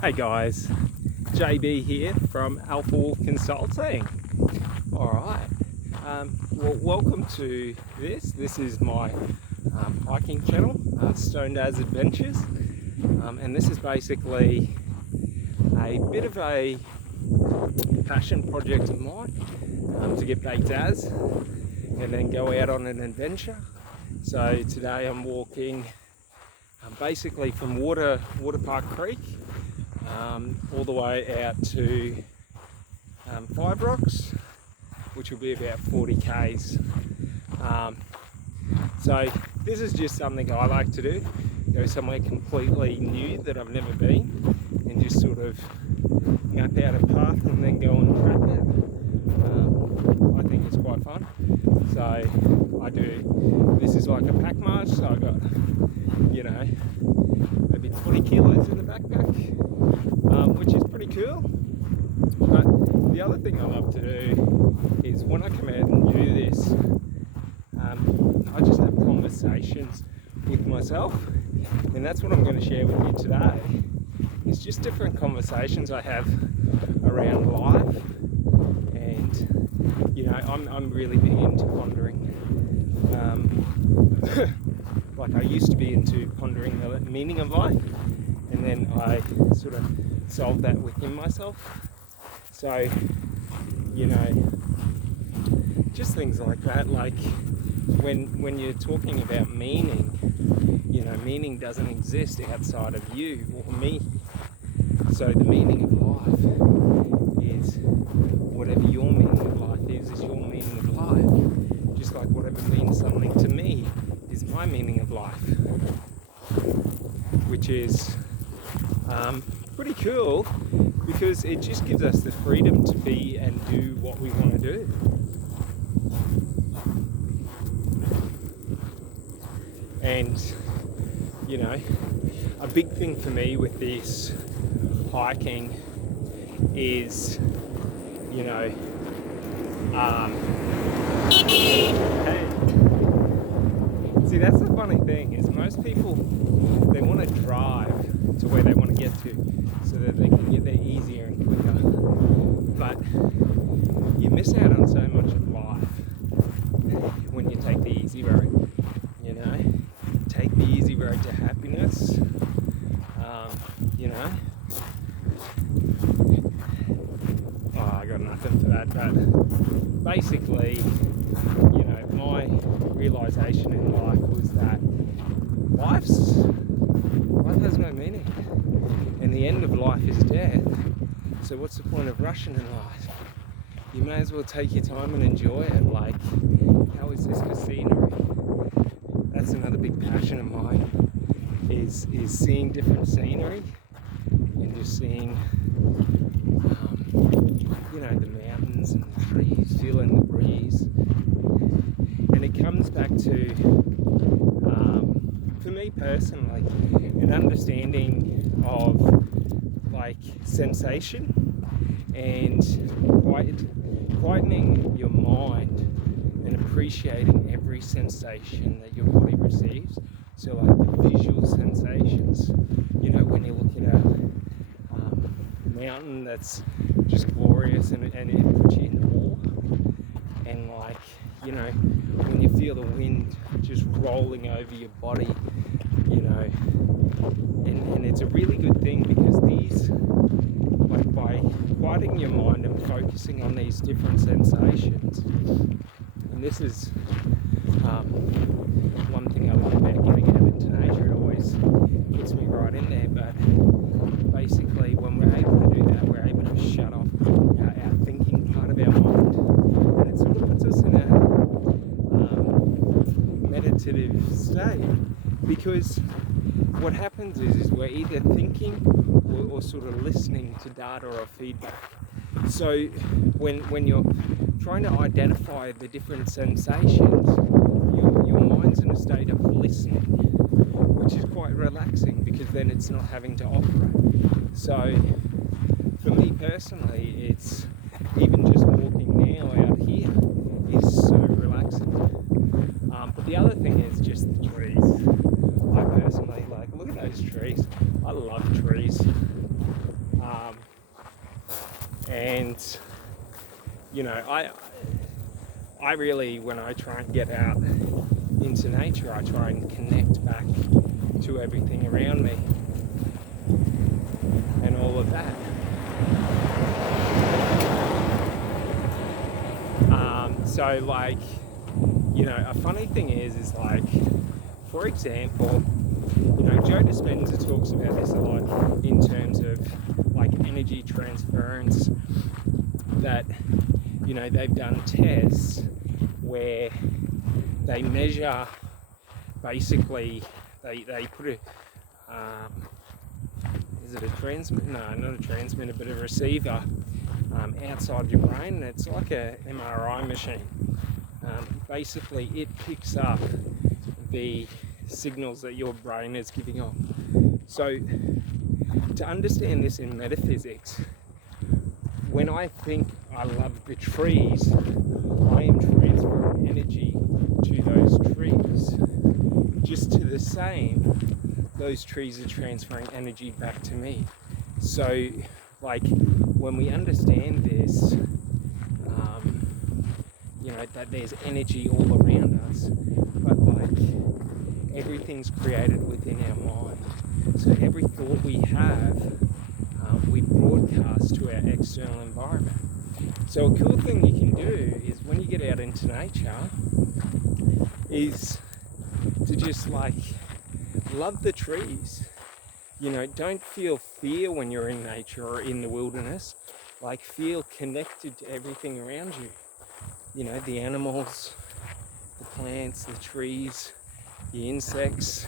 Hey guys, JB here from Alpha Consulting. Alright, well, welcome to this. This is my hiking channel, Stone Daz Adventures, and this is basically a bit of a passion project of mine to get baked as and then go out on an adventure. So today I'm walking basically from Water Park Creek all the way out to Five Rocks, which will be about 40 k's. So this is just something I like to do. Go somewhere completely new that I've never been and just sort of map out a path and then go and track it. I think it's quite fun. So I do, this is like a pack march, so I got, maybe 20 kilos in the backpack, which is pretty cool. But the other thing I love to do is when I come out and do this, I just have conversations with myself, and that's what I'm going to share with you today. It's just different conversations I have around life, and I'm really big into pondering. Like I used to be into pondering the meaning of life, and then I sort of solved that within myself. So, just things like that. Like when you're talking about meaning, meaning doesn't exist outside of you or me. So the meaning of life is whatever your meaning of life is your meaning of life. Just like whatever means something to me is my meaning of life, which is pretty cool because it just gives us the freedom to be and do what we want to do. And a big thing for me with this hiking is hey, see, that's the funny thing is most people, they want to drive to where they want to get to so that they can get there easier and quicker, but you miss out on so much of life when you take the easy road. Take the easy road to happiness. I got nothing for that, but basically, my realization in life was that life has no meaning, and the end of life is death. So what's the point of rushing in life? You may as well take your time and enjoy it. Like, how is this for scenery? That's another big passion of mine, is seeing different scenery and just seeing the mountains and the trees, feeling the breeze. And it comes back to for me personally, an understanding of like sensation and quietening your mind and appreciating every sensation that your body receives. So like the visual sensations, when you look at a mountain that's just glorious and it puts you in awe, and like, when you feel the wind just rolling over your body, and it's a really good thing because these, like by quieting your mind and focusing on these different sensations, and this is one thing I love about getting out into nature. It always gets me right in there, but basically when we're able to do that, we're able to shut off our thinking part of our mind, and it sort of puts us in a meditative state, because what happens is we're either thinking or sort of listening to data or feedback. So when you're trying to identify the different sensations, your mind's in a state of listening, which is quite relaxing because then it's not having to operate. So for me personally, it's even just walking now out here is so relaxing. But the other thing is just the trees. I personally look at those trees. I love trees. And I really, when I try and get out into nature, I try and connect back to everything around me and all of that. So a funny thing is like, for example, Joe Dispenza talks about this a lot in terms of like energy transference, that they've done tests where they measure, basically they put a is it a transmitter? No, not a transmitter, but a receiver outside your brain. It's like a MRI machine. Basically it picks up the signals that your brain is giving off. So to understand this in metaphysics, when I think I love the trees, I am transferring energy to those trees. Just to the same, those trees are transferring energy back to me. So like when we understand this, that there's energy all around us, but like everything's created within our mind. So every thought we have, we broadcast to our external environment. So a cool thing you can do is when you get out into nature is to just like love the trees. Don't feel fear when you're in nature or in the wilderness. Like feel connected to everything around you. The animals, the plants, the trees, the insects.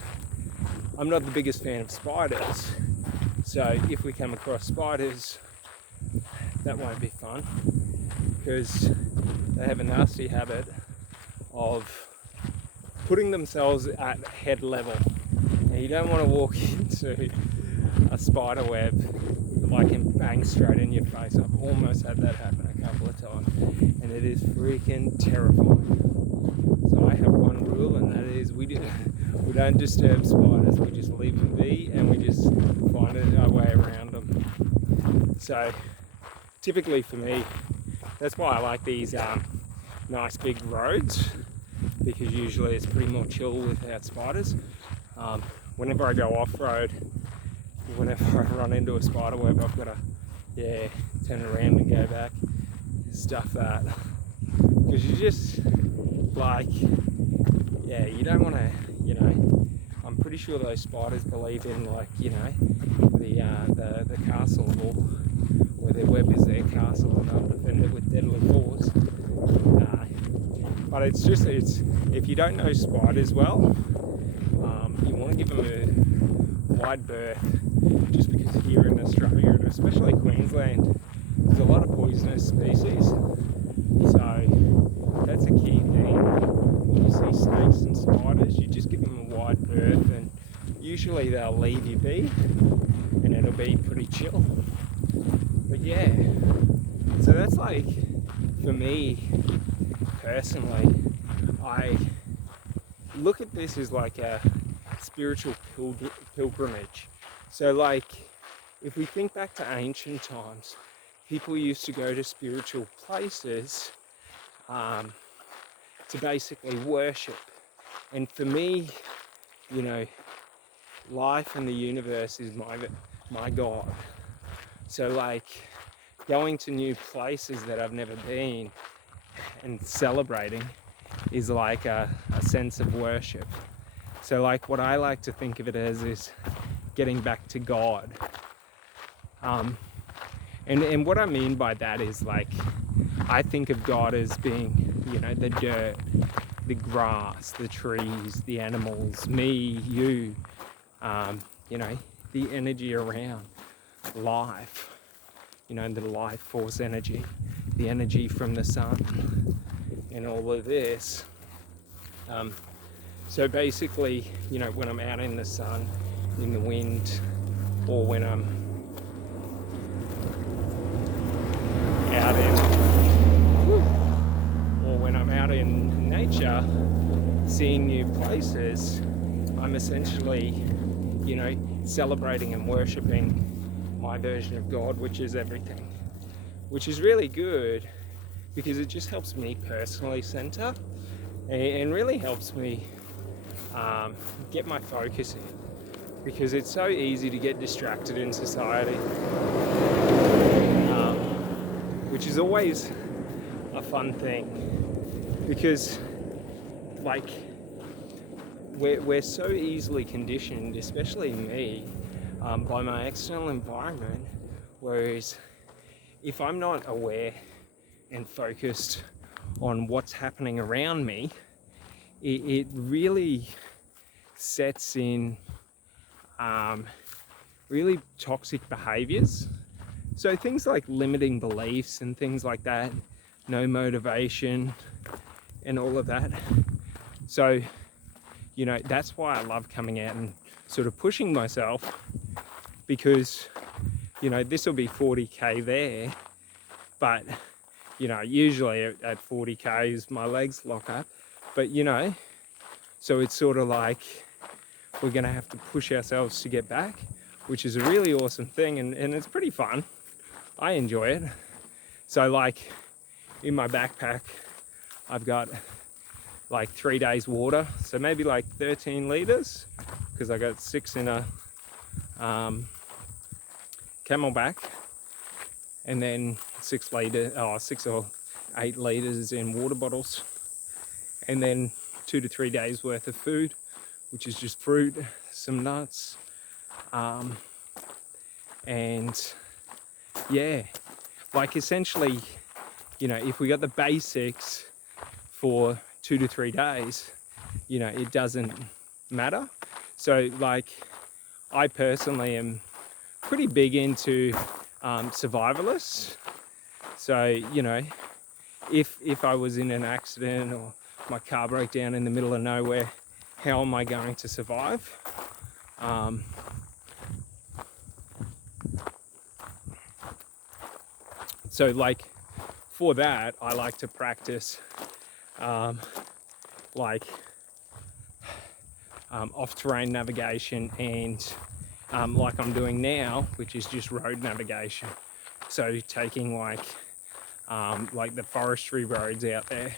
I'm not the biggest fan of spiders, so if we come across spiders, that won't be fun, because they have a nasty habit of putting themselves at head level. Now you don't want to walk into a spider web like and bang straight in your face. I've almost had that happen a couple of times, and it is freaking terrifying. So I have one rule, and that is we don't disturb spiders. We just leave them be, and we just find our way around them. So typically for me, that's why I like these nice big roads, because usually it's pretty more chill without spiders. Whenever I go off-road, whenever I run into a spider web, I've got to turn around and go back, stuff that, because you just like, you don't want to, I'm pretty sure those spiders believe in like, the castle wall, where their web is their castle and they'll defend it with deadly force. But it's if you don't know spiders well, you want to give them a wide berth, just because here in Australia, and especially Queensland, there's a lot of poisonous species. So that's a key thing. When you see snakes and spiders, you just give them a wide berth, and usually they'll leave you be, and it'll be pretty chill. But yeah, so that's like, for me personally, I look at this as like a spiritual pilgrimage. So like, if we think back to ancient times, people used to go to spiritual places to basically worship. And for me, life and the universe is my God. So like, going to new places that I've never been and celebrating is like a sense of worship. So like, what I like to think of it as is getting back to God. And what I mean by that is like, I think of God as being, the dirt, the grass, the trees, the animals, me, you, the energy around life, the life force energy, the energy from the sun, and all of this. So basically, when I'm out in the sun, in the wind, or when I'm out in nature, seeing new places, I'm essentially, celebrating and worshipping my version of God, which is everything. which is really good because it just helps me personally center and really helps me get my focus in, because it's so easy to get distracted in society, which is always a fun thing, because like we're so easily conditioned, especially me, by my external environment, whereas if I'm not aware and focused on what's happening around me, it really sets in really toxic behaviors. So things like limiting beliefs and things like that, no motivation and all of that. So, that's why I love coming out and sort of pushing myself, because, this will be 40k there, but, usually at 40k's my legs lock up, but, so it's sort of like we're going to have to push ourselves to get back, which is a really awesome thing, and it's pretty fun. I enjoy it. So like in my backpack, I've got like 3 days water, so maybe like 13 liters, because I got 6 in a Camelback, and then 6 or 8 liters in water bottles, and then 2 to 3 days worth of food, which is just fruit, some nuts, and yeah, like essentially, if we got the basics for 2 to 3 days, it doesn't matter. So like, I personally am pretty big into survivalists. So, if I was in an accident or my car broke down in the middle of nowhere, how am I going to survive? So like for that, I like to practice off-terrain navigation and like I'm doing now, which is just road navigation. So taking like the forestry roads out there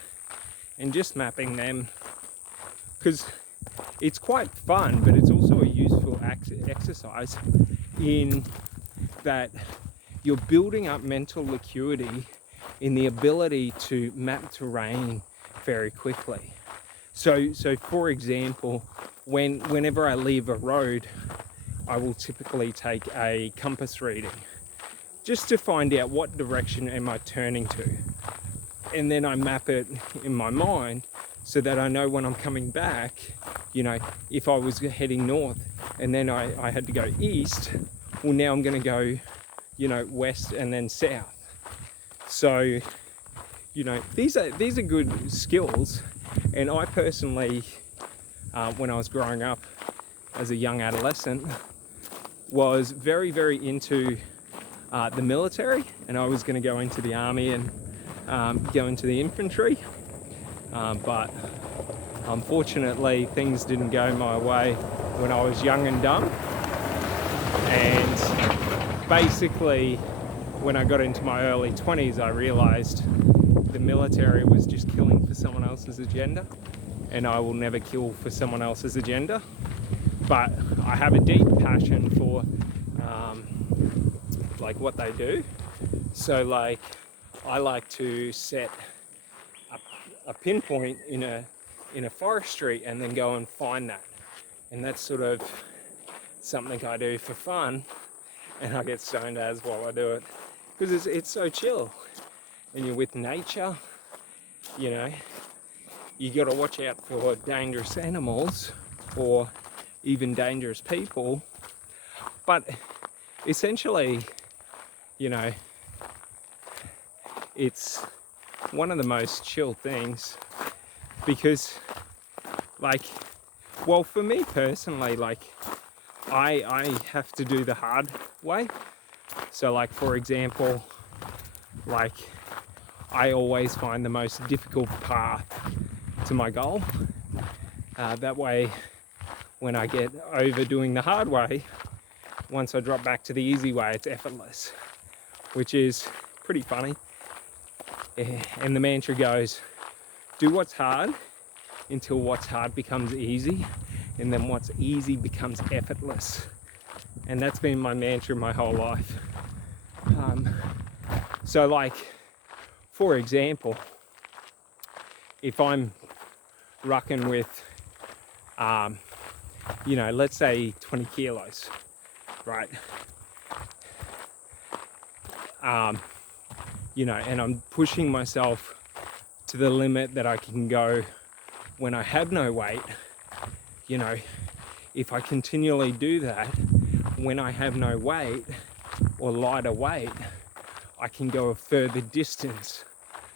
and just mapping them, because it's quite fun, but it's also a useful exercise in that you're building up mental acuity in the ability to map terrain very quickly. So for example, whenever I leave a road, I will typically take a compass reading just to find out what direction am I turning to. And then I map it in my mind so that I know when I'm coming back, if I was heading north and then I had to go east, well, now I'm going to go, west and then south. So, these are good skills. And I personally, when I was growing up as a young adolescent, was very, very into the military, and I was going to go into the army and go into the infantry, but unfortunately things didn't go my way when I was young and dumb. And basically when I got into my early 20s, I realized the military was just killing for someone else's agenda, and I will never kill for someone else's agenda. But I have a deep passion for like what they do. So like, I like to set a pinpoint in a forestry and then go and find that. And that's sort of something I do for fun, and I get stoned as while I do it, because it's so chill and you're with nature. You got to watch out for dangerous animals or even dangerous people, but essentially, it's one of the most chill things, because for me personally, I have to do the hard way. So for example, I always find the most difficult path to my goal. That way, when I get over doing the hard way, once I drop back to the easy way, it's effortless, which is pretty funny. And the mantra goes, do what's hard until what's hard becomes easy, and then what's easy becomes effortless. And that's been my mantra my whole life. So like, for example, if I'm rucking with, let's say 20 kilos, right? And I'm pushing myself to the limit that I can go when I have no weight. If I continually do that when I have no weight or lighter weight, I can go a further distance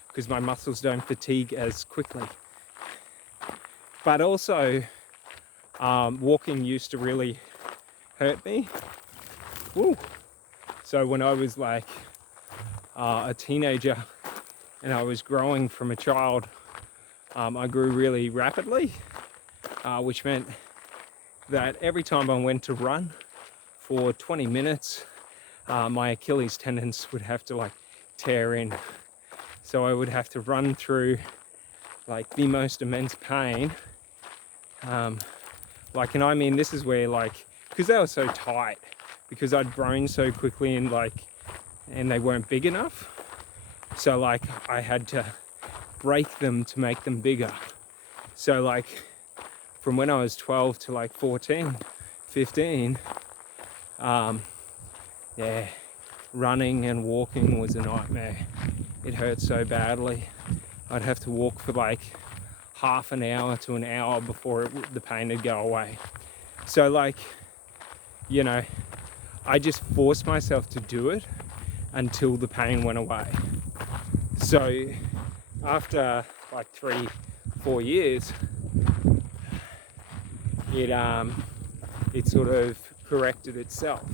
because my muscles don't fatigue as quickly. But also, walking used to really hurt me. Woo. So when I was like a teenager and I was growing from a child, I grew really rapidly, which meant that every time I went to run for 20 minutes, my Achilles tendons would have to like tear in. So I would have to run through like the most immense pain. And I mean, this is where like, because they were so tight, because I'd grown so quickly and they weren't big enough. So like I had to break them to make them bigger. So like from when I was 12 to like 14, 15, running and walking was a nightmare. It hurt so badly. I'd have to walk for like half an hour to an hour before the pain would go away. So like, I just forced myself to do it until the pain went away. So after like 3-4 years, it sort of corrected itself,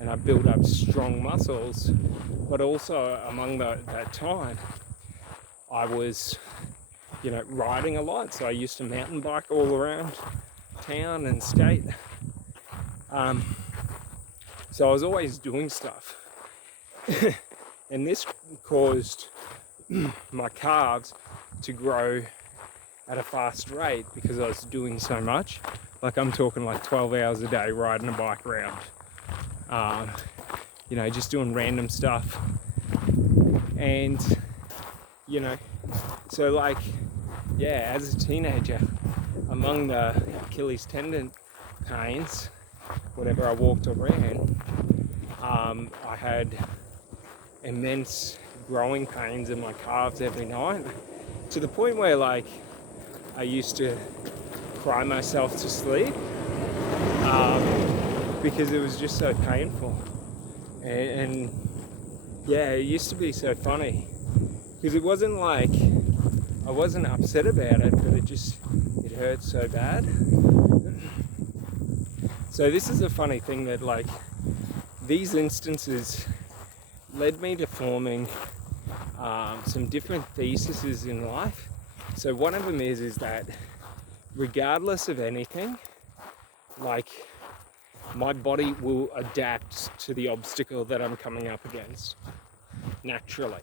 and I built up strong muscles. But also among that time, I was, riding a lot. So I used to mountain bike all around town and skate. So I was always doing stuff. And this caused my calves to grow at a fast rate because I was doing so much. Like I'm talking like 12 hours a day riding a bike around. Just doing random stuff. And, so like, as a teenager, among the Achilles tendon pains, whenever I walked or ran, I had immense growing pains in my calves every night, to the point where like I used to cry myself to sleep because it was just so painful. And it used to be so funny because it wasn't like I wasn't upset about it, but it hurt so bad. So this is a funny thing that like these instances led me to forming some different theses in life. So one of them is that regardless of anything, like my body will adapt to the obstacle that I'm coming up against naturally.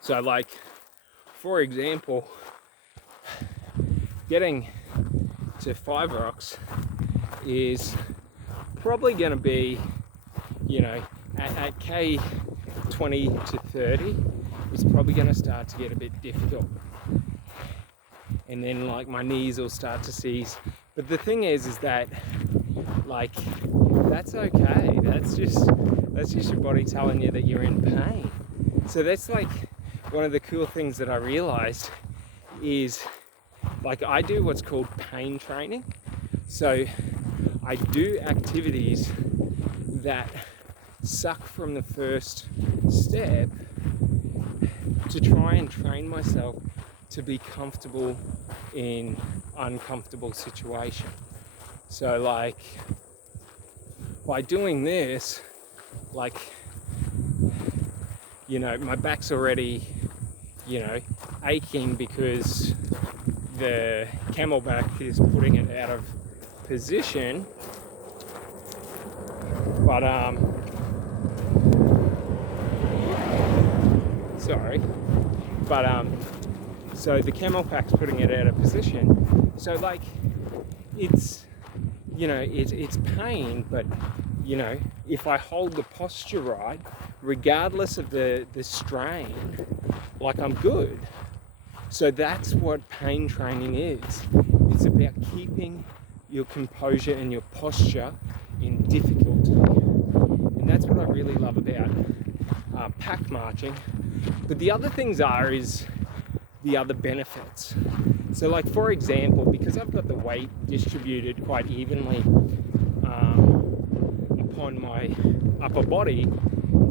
So like, for example, getting to 5 Rocks is probably going to be, at K 20 to 30, it's probably going to start to get a bit difficult. And then like my knees will start to seize. But the thing is that like, that's okay. That's just your body telling you that you're in pain. So that's like one of the cool things that I realized is like I do what's called pain training. So I do activities that suck from the first step to try and train myself to be comfortable in uncomfortable situations. So like by doing this, like, my back's already, aching because the camelback is putting it out of position. But sorry, but so the camel pack's putting it out of position. So like, it's, you know, it's pain, but you know, if I hold the posture right, regardless of the strain, like, I'm good. So that's what pain training is. It's about keeping your composure and your posture in difficulty. And that's what I really love about pack marching. But the other things is the other benefits. So like, for example, because I've got the weight distributed quite evenly upon my upper body,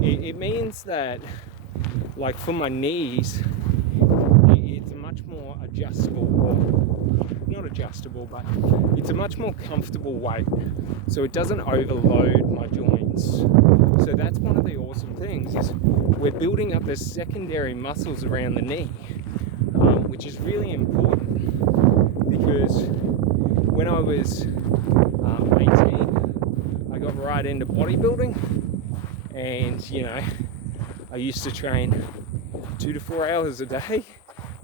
it means that, like, for my knees, it's a much more adjustable, or not adjustable, but it's a much more comfortable weight, so it doesn't overload my joints. So that's one of the awesome things, is we're building up the secondary muscles around the knee, which is really important, because when I was 18, I got right into bodybuilding, and you know, I used to train 2 to 4 hours a day,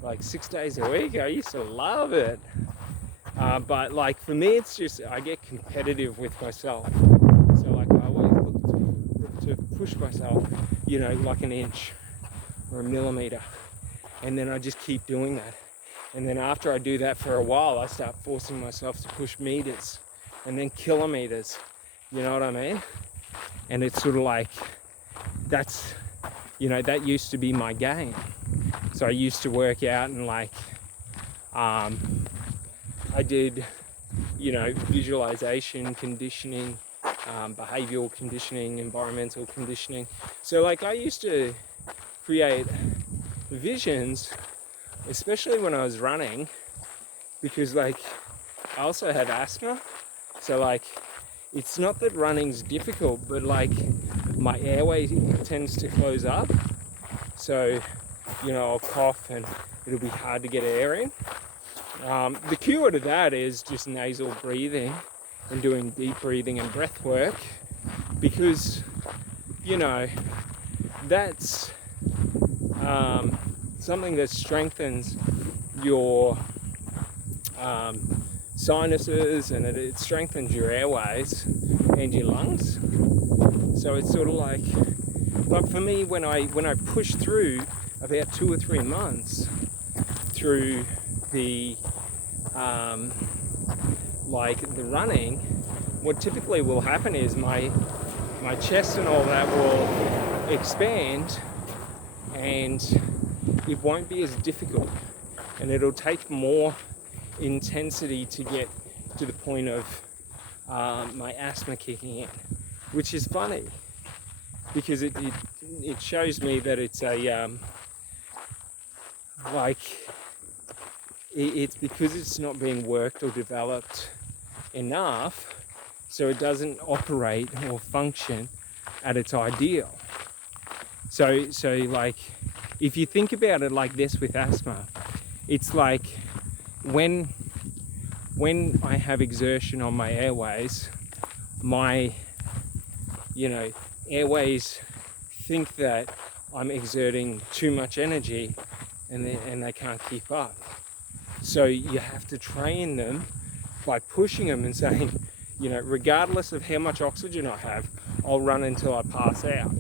like 6 days a week. I used to love it. But like, for me, it's just, I get competitive with myself. So like, I always look to push myself, you know, like an inch or a millimeter. And then I just keep doing that. And then after I do that for a while, I start forcing myself to push meters and then kilometers. You know what I mean? And it's sort of like, that's, you know, that used to be my game. So I used to work out, and like, I did, you know, visualization conditioning, behavioral conditioning, environmental conditioning. So like, I used to create visions, especially when I was running, because like, I also have asthma. So like, it's not that running's difficult, but like, my airway tends to close up. So, you know, I'll cough and it'll be hard to get air in. The cure to that is just nasal breathing and doing deep breathing and breath work, because, you know, that's something that strengthens your sinuses, and it strengthens your airways and your lungs. So it's sort of like, but for me, when I push through about 2 or 3 months through the like the running, what typically will happen is my chest and all that will expand, and it won't be as difficult, and it'll take more intensity to get to the point of my asthma kicking in, which is funny, because it shows me that it's a like, it's because it's not being worked or developed enough, so it doesn't operate or function at its ideal. So like, if you think about it like this with asthma, it's like, when I have exertion on my airways, my, you know, airways think that I'm exerting too much energy, and they can't keep up. So you have to train them by pushing them and saying, you know, regardless of how much oxygen I have, I'll run until I pass out.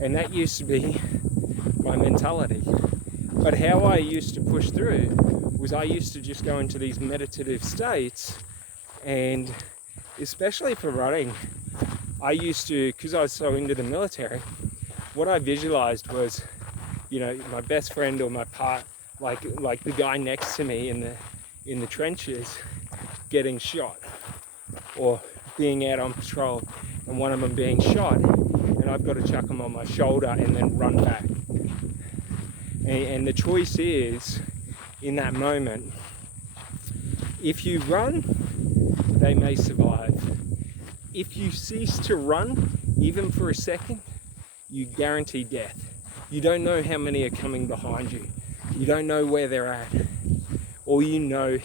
And that used to be my mentality. But how I used to push through was, I used to just go into these meditative states, and especially for running, I used to, because I was so into the military, what I visualized was, you know, my best friend or my like the guy next to me in the trenches getting shot, or being out on patrol and one of them being shot, and I've got to chuck them on my shoulder and then run back. And the choice is, in that moment, if you run, they may survive. If you cease to run, even for a second, you guarantee death. You don't know how many are coming behind you. You don't know where they're at. All you know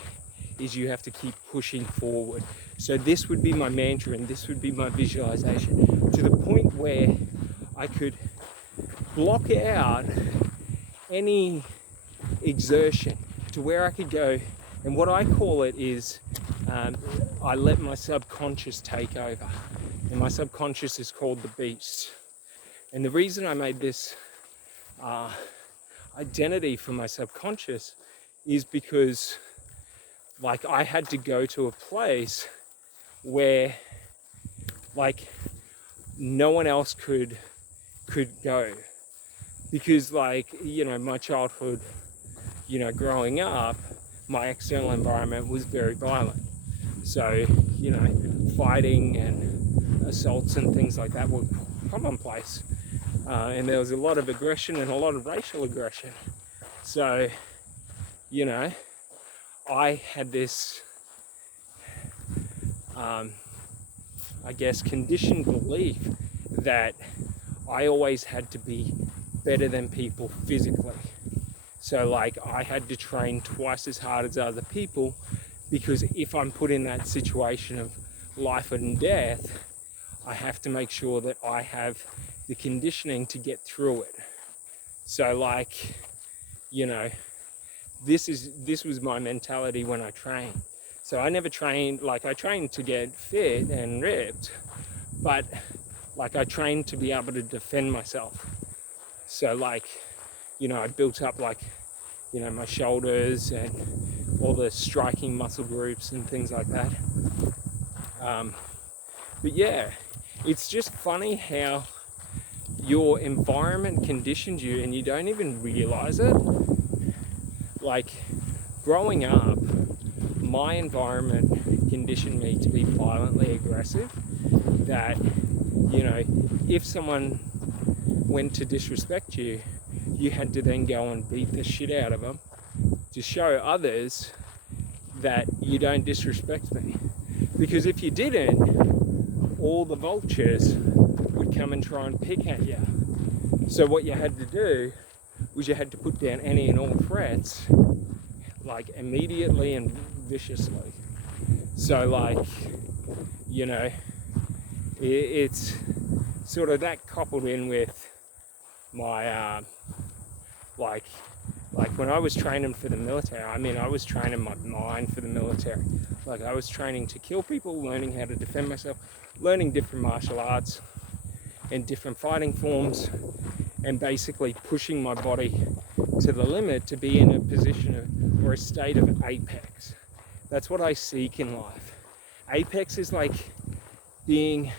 is you have to keep pushing forward. So this would be my mantra and this would be my visualization, to the point where I could block out any exertion, to where I could go. And what I call it is I let my subconscious take over. And my subconscious is called the beast. And the reason I made this identity for my subconscious is because, like, I had to go to a place where, like, no one else could go, because, like, you know, my childhood, you know, growing up, my external environment was very violent. So, you know, fighting and assaults and things like that were commonplace. And there was a lot of aggression and a lot of racial aggression. So, you know, I had this, I guess, conditioned belief that I always had to be better than people physically. So, like, I had to train twice as hard as other people, because if I'm put in that situation of life and death, I have to make sure that I have the conditioning to get through it. So, like, you know, this was my mentality when I trained. So I never trained, like, I trained to get fit and ripped, but, like, I trained to be able to defend myself. So, like, you know, I built up, like, you know, my shoulders and all the striking muscle groups and things like that. But yeah, it's just funny how your environment conditions you and you don't even realize it. Like, growing up, my environment conditioned me to be violently aggressive. That, you know, if someone went to disrespect you, you had to then go and beat the shit out of them to show others that you don't disrespect me. Because if you didn't, all the vultures would come and try and pick at you. So what you had to do was you had to put down any and all threats, like, immediately and viciously. So, like, you know, it's sort of that coupled in with my like when I was training for the military, I mean, I was training my mind for the military. Like, I was training to kill people, learning how to defend myself, learning different martial arts and different fighting forms, and basically pushing my body to the limit to be in a position of, or a state of apex. That's what I seek in life. Apex is like being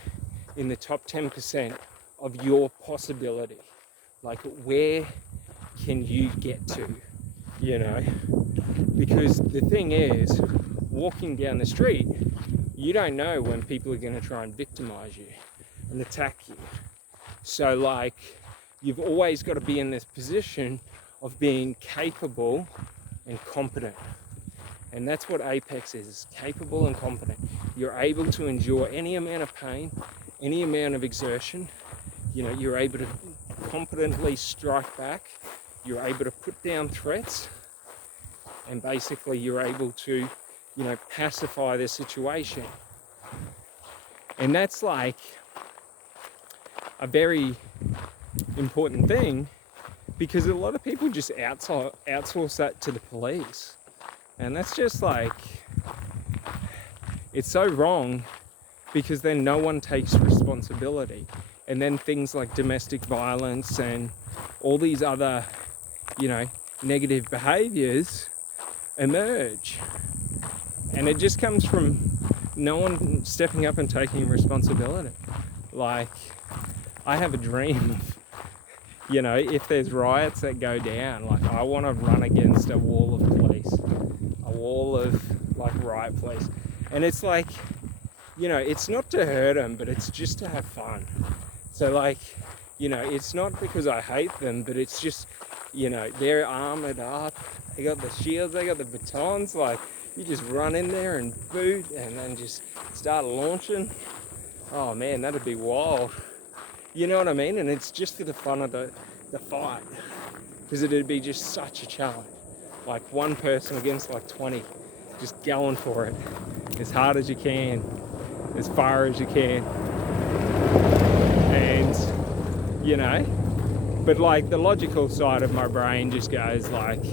in the top 10% of your possibility. Like, where can you get to, you know? Because the thing is, walking down the street, you don't know when people are going to try and victimize you and attack you. So, like, you've always got to be in this position of being capable and competent. And that's what apex is, capable and competent. You're able to endure any amount of pain, any amount of exertion. You know, you're able to competently strike back. You're able to put down threats. And basically you're able to, you know, pacify the situation. And that's, like, a important thing, because a lot of people just outsource that to the police. And that's just, like, it's so wrong, because then no one takes responsibility. And then things like domestic violence and all these other, you know, negative behaviors emerge. And it just comes from no one stepping up and taking responsibility. Like, I have a dream of, you know, if there's riots that go down, like, I want to run against a wall of police, a wall of, like, riot police. And it's like, you know, it's not to hurt them, but it's just to have fun. So, like, you know, it's not because I hate them, but it's just, you know, they're armored up, they got the shields, they got the batons, like, you just run in there and boot and then just start launching. Oh man, that'd be wild. You know what I mean? And it's just for the fun of the fight, because it'd be just such a challenge. Like, one person against, like, 20, just going for it. as hard as you can, as far as you can. And, you know, but like the logical side of my brain just goes like,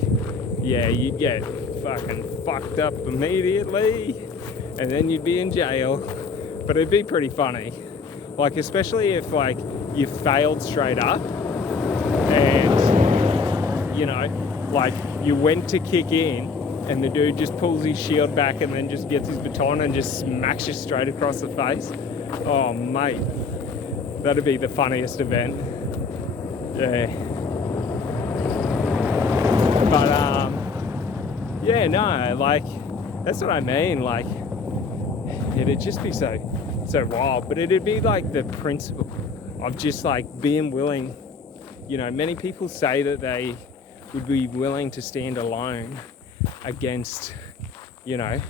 yeah, you get fucking fucked up immediately and then you'd be in jail. But it'd be pretty funny. Like, especially if like you failed straight up and, you know, like you went to kick in and the dude just pulls his shield back and then just gets his baton and just smacks you straight across the face. Oh, mate. That'd be the funniest event. Yeah. But, yeah, no, like, that's what I mean. Like, it'd just be so wild. But it'd be like the principle of just like being willing. You know, many people say that they would be willing to stand alone against, you know,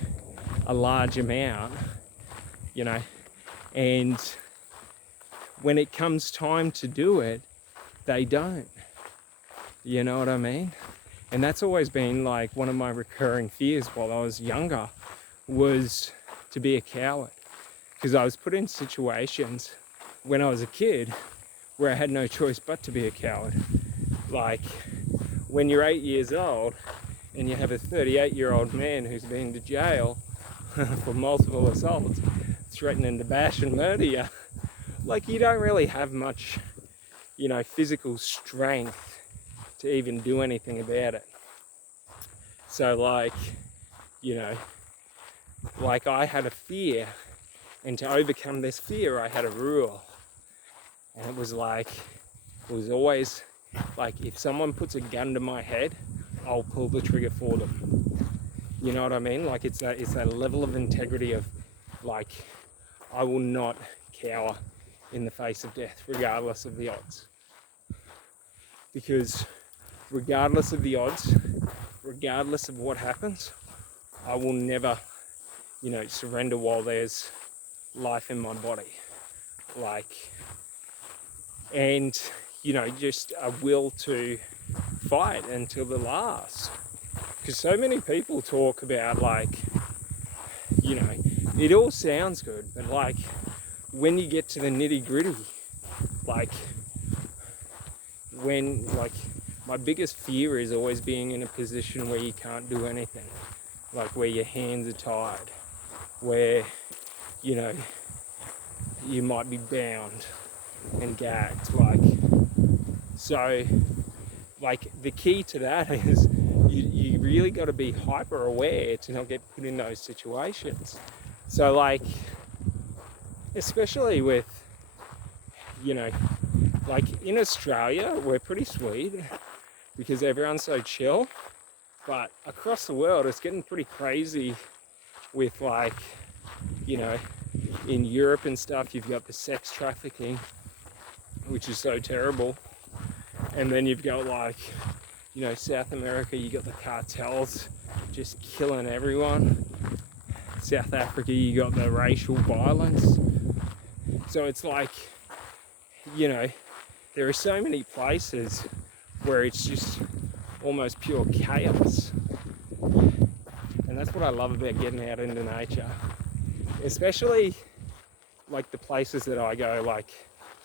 a large amount, you know, and when it comes time to do it, they don't. You know what I mean? And that's always been like one of my recurring fears while I was younger, was to be a coward. Because I was put in situations when I was a kid where I had no choice but to be a coward. Like when you're 8 years old and you have a 38-year-old man who's been to jail for multiple assaults, threatening to bash and murder you, like you don't really have much, you know, physical strength to even do anything about it. So like, you know, like I had a fear, and to overcome this fear I had a rule. And it was like, it was always like, if someone puts a gun to my head, I'll pull the trigger for them. You know what I mean? Like it's that level of integrity of like, I will not cower in the face of death regardless of the odds. Because regardless of the odds, regardless of what happens, I will never, you know, surrender while there's life in my body. Like, and, you know, just a will to fight until the last. Because so many people talk about like, you know, it all sounds good, but like when you get to the nitty gritty, like when, like, my biggest fear is always being in a position where you can't do anything. Like where your hands are tied, where, you know, you might be bound and gagged. Like, so, like the key to that is you really got to be hyper aware to not get put in those situations. So like, especially with, you know, like in Australia, we're pretty sweet because everyone's so chill, but across the world, it's getting pretty crazy with like, you know, in Europe and stuff, you've got the sex trafficking, which is so terrible. And then you've got like, you know, South America, you got the cartels just killing everyone. South Africa, you got the racial violence. So it's like, you know, there are so many places where it's just almost pure chaos. And that's what I love about getting out into nature. Especially like the places that I go, like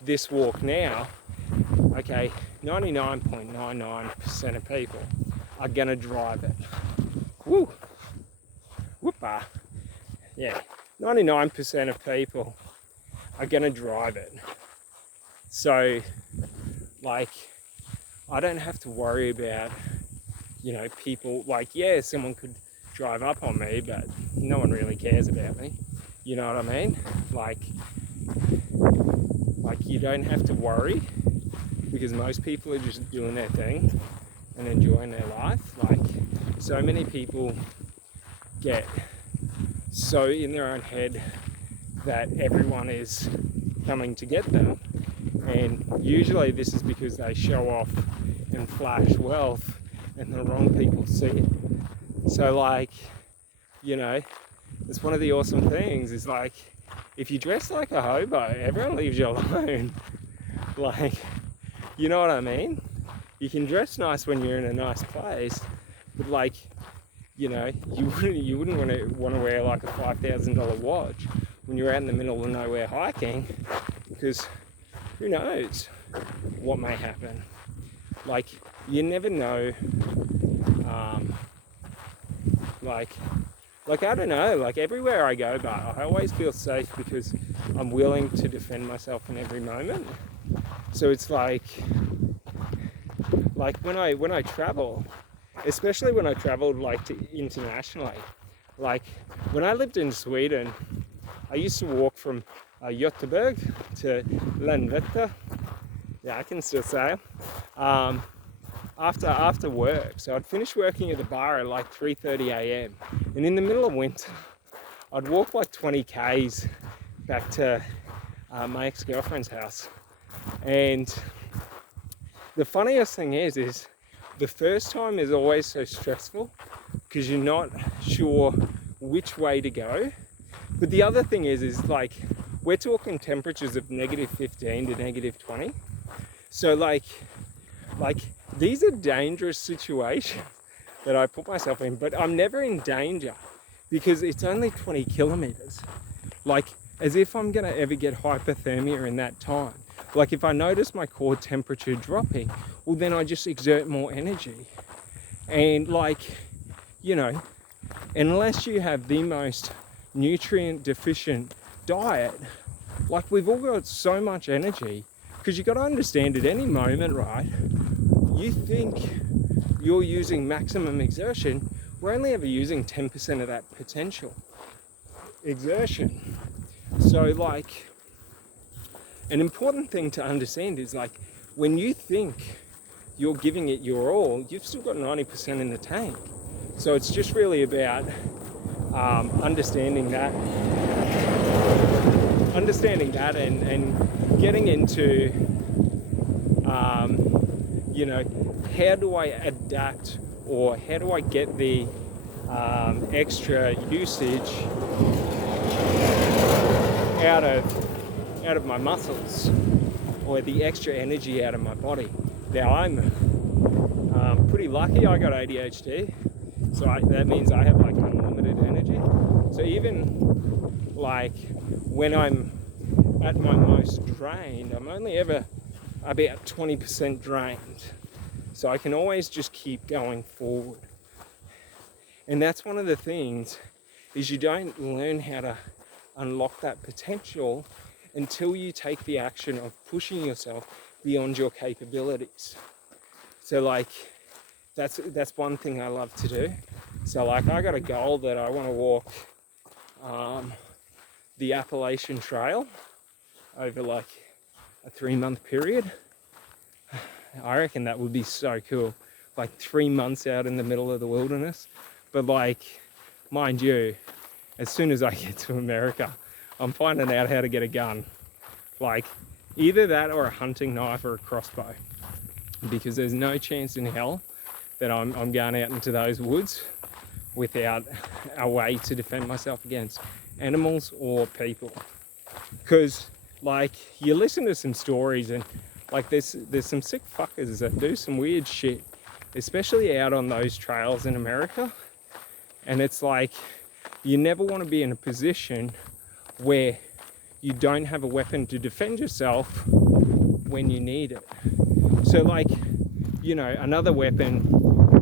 this walk now, okay, 99.99% of people are gonna drive it. Woo! Whoopah! Yeah, 99% of people are gonna drive it. So, like, I don't have to worry about, you know, people, like, yeah, someone could drive up on me, but no one really cares about me. You know what I mean? Like you don't have to worry because most people are just doing their thing and enjoying their life. Like, so many people get so in their own head that everyone is coming to get them. And usually this is because they show off and flash wealth and the wrong people see it. So like, you know, it's one of the awesome things is like, if you dress like a hobo, everyone leaves you alone. Like, you know what I mean? You can dress nice when you're in a nice place, but like, you wouldn't want to wear like a $5,000 watch when you're out in the middle of nowhere hiking, because who knows what may happen. Like, you never know. Like I don't know, like everywhere I go, but I always feel safe because I'm willing to defend myself in every moment. So it's like when I travel, especially when I traveled like internationally, like when I lived in Sweden, I used to walk from Göteborg to Landvetter. Yeah, I can still say it. After work. So I'd finish working at the bar at like 3:30 a.m. and in the middle of winter I'd walk like 20 k's back to my ex-girlfriend's house. And the funniest thing is the first time is always so stressful because you're not sure which way to go. But the other thing is like we're talking temperatures of -15 to -20. So like these are dangerous situations that I put myself in, but I'm never in danger because it's only 20 kilometers. Like, as if I'm gonna ever get hypothermia in that time. Like, if I notice my core temperature dropping, well, then I just exert more energy. And like, unless you have the most nutrient deficient diet, like we've all got so much energy, because you got to understand at any moment, right? You think you're using maximum exertion, we're only ever using 10% of that potential exertion. So like, an important thing to understand is like, when you think you're giving it your all, you've still got 90% in the tank. So it's just really about understanding that and getting into how do I adapt, or how do I get the extra usage out of my muscles, or the extra energy out of my body. Now I'm pretty lucky. I got ADHD, so that means I have like unlimited energy. So even like when I'm at my most drained, I'm only ever about 20% drained. So I can always just keep going forward. And that's one of the things, is you don't learn how to unlock that potential until you take the action of pushing yourself beyond your capabilities. So like, that's one thing I love to do. So like, I got a goal that I want to walk the Appalachian Trail over like a 3-month period. I reckon that would be so cool, like 3 months out in the middle of the wilderness. But like, mind you, as soon as I get to America, I'm finding out how to get a gun, like either that or a hunting knife or a crossbow, because there's no chance in hell that I'm going out into those woods without a way to defend myself against animals or people. Because like, you listen to some stories and like there's some sick fuckers that do some weird shit, especially out on those trails in America. And it's like, you never want to be in a position where you don't have a weapon to defend yourself when you need it. So like, another weapon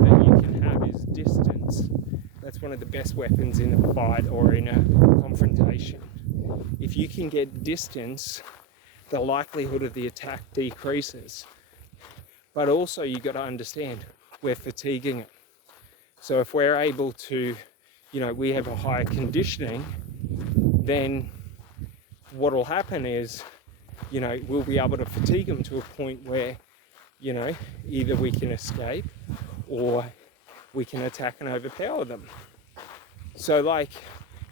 that you can have is distance. That's one of the best weapons in a fight or in a confrontation. If you can get distance, the likelihood of the attack decreases. But also you got to understand, we're fatiguing it. So if we're able to, we have a higher conditioning, then what will happen is, we'll be able to fatigue them to a point where, either we can escape or we can attack and overpower them. So like,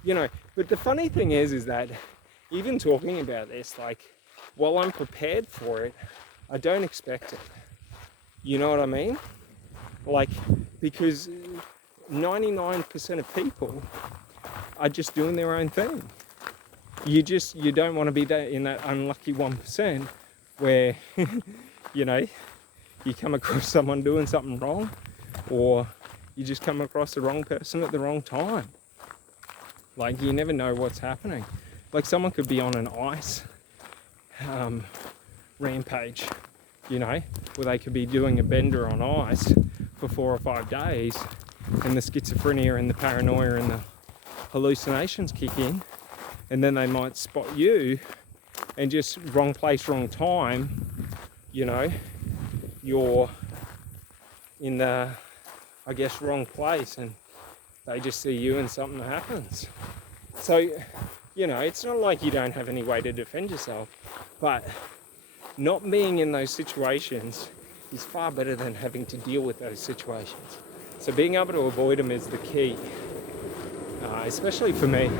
but the funny thing is that even talking about this, like, while I'm prepared for it, I don't expect it. You know what I mean? Like, because 99% of people are just doing their own thing. You don't want to be in that unlucky 1% where, you come across someone doing something wrong, or, you just come across the wrong person at the wrong time. Like, you never know what's happening. Like, someone could be on an ice rampage, you know, where they could be doing a bender on ice for 4 or 5 days, and the schizophrenia and the paranoia and the hallucinations kick in, and then they might spot you and just wrong place, wrong time, you know, you're in the, I guess, wrong place, and they just see you and something happens. So, you know, it's not like you don't have any way to defend yourself, but not being in those situations is far better than having to deal with those situations. So being able to avoid them is the key, especially for me.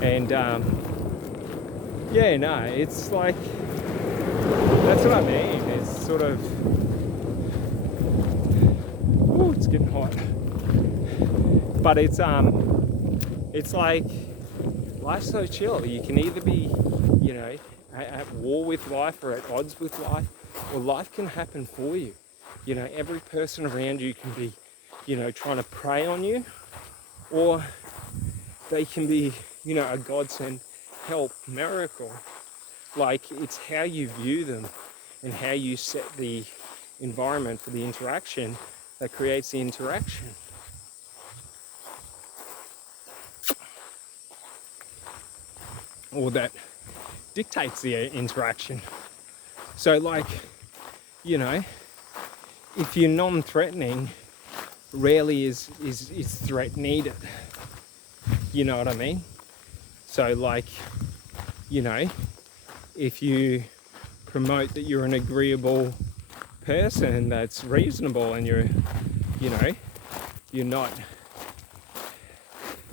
And yeah, no, it's like, that's what I mean. It's sort of, ooh, it's getting hot. But it's like, life's so chill. You can either be, you know, at war with life or at odds with life, or life can happen for you. You know, every person around you can be, you know, trying to prey on you, or they can be, you know, a godsend, help, miracle. Like, it's how you view them and how you set the environment for the interaction that creates the interaction. Or that dictates the interaction. So, like, you know, if you're non-threatening, rarely is threat needed. You know what I mean? So, like, you know, if you promote that you're an agreeable person that's reasonable, and you're, you know, you're not,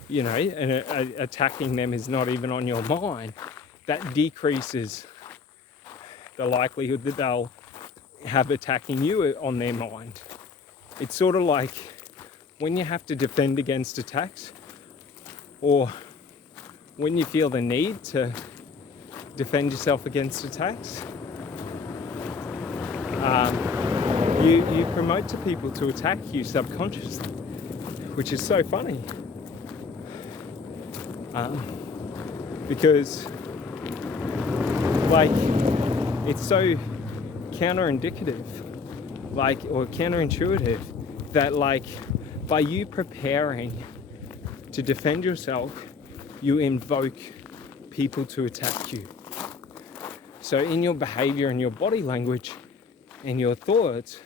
you know, and attacking them is not even on your mind, that decreases the likelihood that they'll have attacking you on their mind. It's sort of like when you have to defend against attacks, or when you feel the need to defend yourself against attacks, you promote to people to attack you subconsciously, which is so funny. Because, like, it's so counterindicative, like, or counterintuitive, that, like, by you preparing to defend yourself, you invoke people to attack you. So in your behavior and your body language and your thoughts,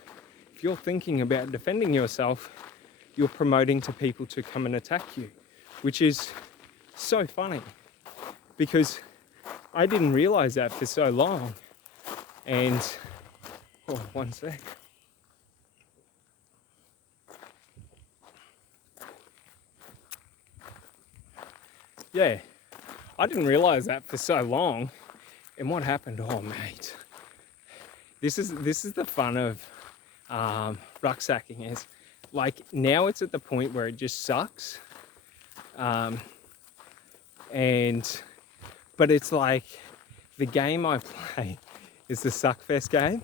if you're thinking about defending yourself, you're promoting to people to come and attack you, which is so funny, because I didn't realize that for so long. And, oh, one sec. Yeah, I didn't realize that for so long. And what happened? Oh, mate, this is the fun of rucksacking. Is, like, now it's at the point where it just sucks. But it's like, the game I play is the Suckfest game.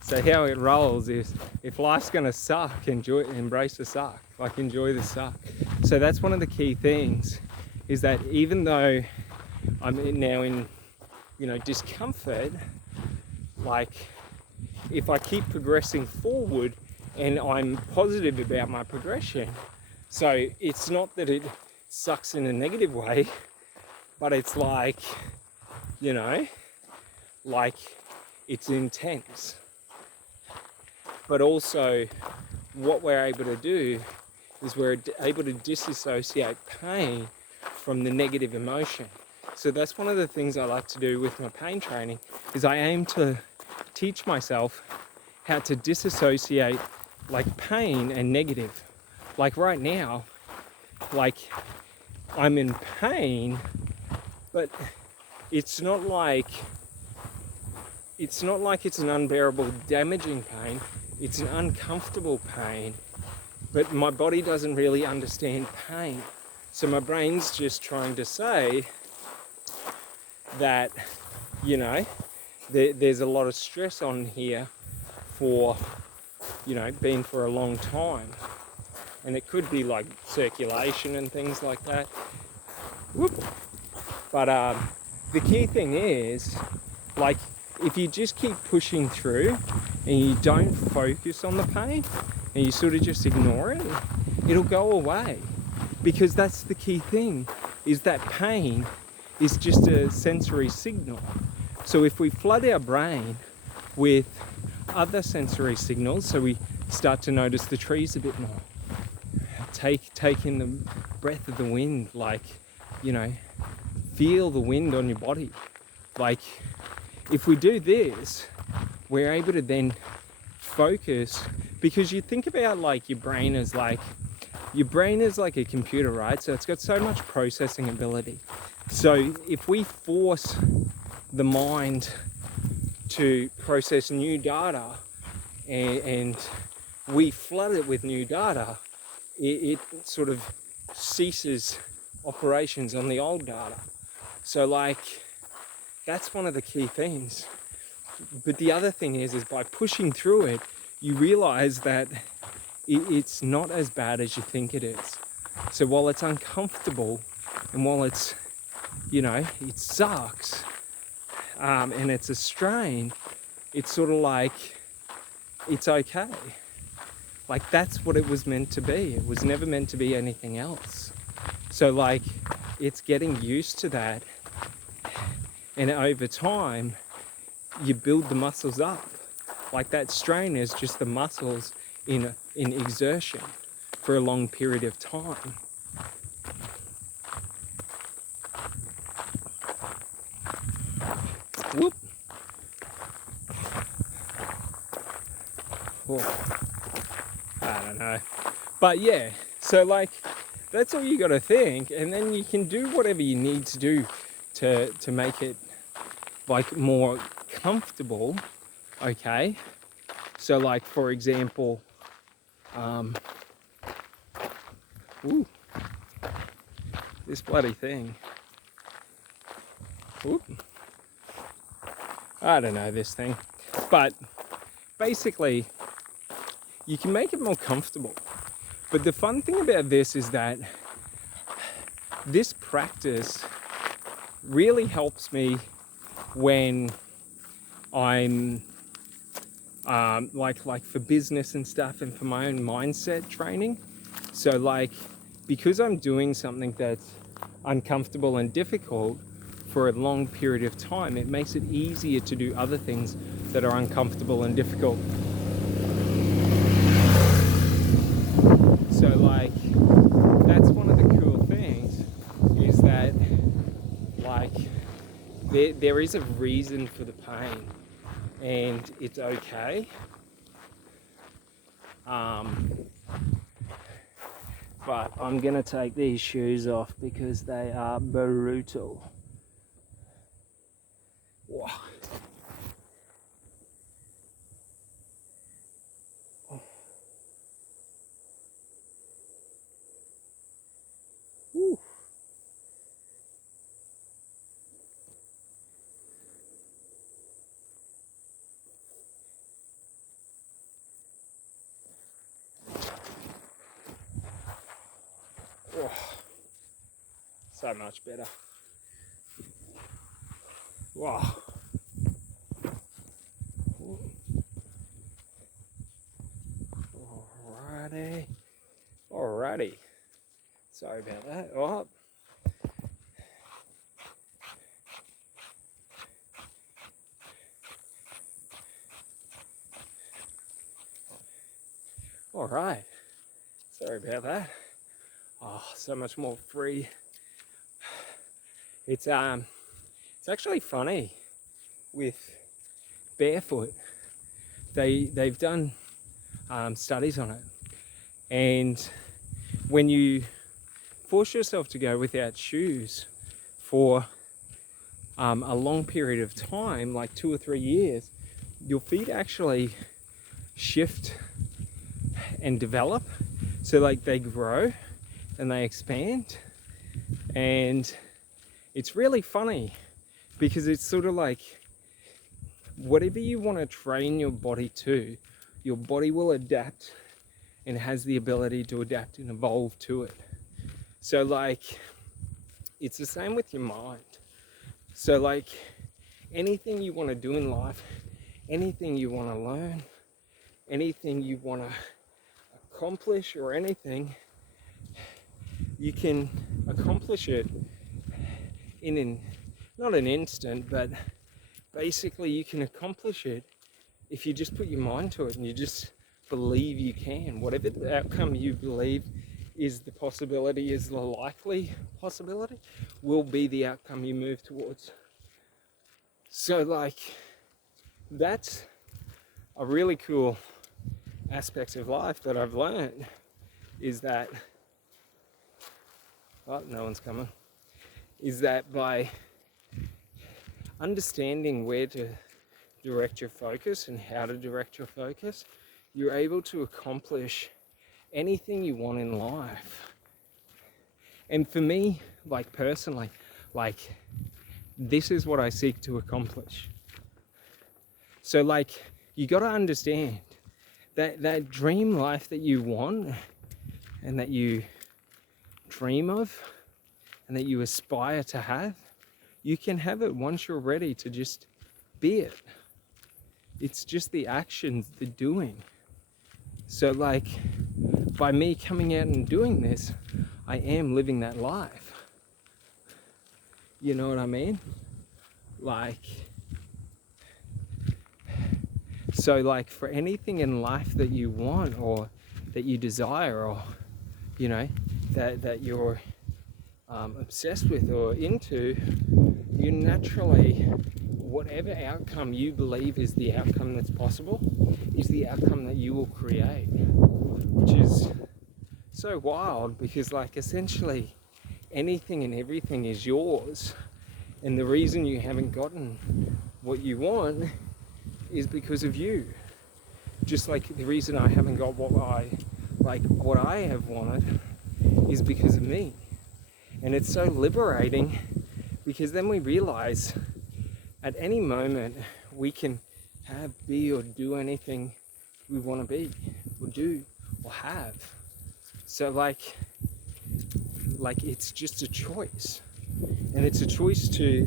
So how it rolls is, if life's gonna suck, embrace the suck, like, enjoy the suck. So that's one of the key things, is that even though I'm now in, you know, discomfort, like, if I keep progressing forward and I'm positive about my progression, so it's not that it sucks in a negative way, but it's like, you know, like, it's intense. But also, what we're able to do is we're able to disassociate pain from the negative emotion. So that's one of the things I like to do with my pain training, is I aim to teach myself how to disassociate, like, pain and negative. Like, right now, like, I'm in pain, but it's not like it's an unbearable, damaging pain. It's an uncomfortable pain, but my body doesn't really understand pain. So my brain's just trying to say that, you know, there's a lot of stress on here for, been for a long time. And it could be like circulation and things like that. Whoop. But the key thing is, like, if you just keep pushing through and you don't focus on the pain and you sort of just ignore it, it'll go away. Because that's the key thing, is that pain is just a sensory signal. So if we flood our brain with other sensory signals, so we start to notice the trees a bit more, take in the breath of the wind, like, feel the wind on your body. Like, if we do this, we're able to then focus, because you think about like your brain is like a computer, right? So it's got so much processing ability. So if we force the mind to process new data and we flood it with new data, it sort of ceases operations on the old data. So like, that's one of the key things. But the other thing is by pushing through it, you realize that it's not as bad as you think it is. So while it's uncomfortable and while it's, it sucks, and it's a strain, it's sort of like, it's okay. Like, that's what it was meant to be. It was never meant to be anything else. So like, it's getting used to that. And over time, you build the muscles up. Like, that strain is just the muscles in exertion for a long period of time. Whoop. Oh, I don't know. But yeah, so like, that's all you got to think, and then you can do whatever you need to do to make it like more comfortable. Okay, so like, for example, this bloody thing. Whoop. I don't know this thing, but basically you can make it more comfortable. But the fun thing about this is that this practice really helps me when I'm like for business and stuff, and for my own mindset training. So like, because I'm doing something that's uncomfortable and difficult for a long period of time, it makes it easier to do other things that are uncomfortable and difficult. So like, that's one of the cool things, is that like, there is a reason for the pain, and it's okay. But I'm gonna take these shoes off because they are brutal. Wow. Woo. Oh, so much better. Wow. Alrighty. Sorry about that. Oh. All right. Sorry about that. Oh, so much more free. It's actually funny with barefoot. They've done studies on it, and when you force yourself to go without shoes for a long period of time, like 2 or 3 years, your feet actually shift and develop. So like, they grow and they expand, and it's really funny because it's sort of like, whatever you want to train your body to, your body will adapt and has the ability to adapt and evolve to it. So like, it's the same with your mind. So like, anything you want to do in life, anything you want to learn, anything you want to accomplish or anything, you can accomplish it in not an instant, but basically you can accomplish it if you just put your mind to it and you just believe you can. Whatever the outcome you believe is the possibility, is the likely possibility, will be the outcome you move towards. So like, that's a really cool aspect of life that I've learned, is that, oh, no one's coming, is that by understanding where to direct your focus and how to direct your focus, you're able to accomplish anything you want in life. And for me, like personally, like, this is what I seek to accomplish. So like, you got to understand that dream life that you want and that you dream of and that you aspire to have, you can have it once you're ready to just be it. It's just the actions, the doing. So like, by me coming out and doing this, I am living that life. You know what I mean? Like, so like, for anything in life that you want or that you desire, or, you know, that you're obsessed with or into, you naturally, whatever outcome you believe is the outcome that's possible, is the outcome that you will create. Which is so wild, because like, essentially anything and everything is yours, and the reason you haven't gotten what you want is because of you. Just like the reason I haven't got what I have wanted is because of me. And it's so liberating, because then we realize at any moment we can have, be, or do anything we want to be or do or have. So like it's just a choice, and it's a choice to,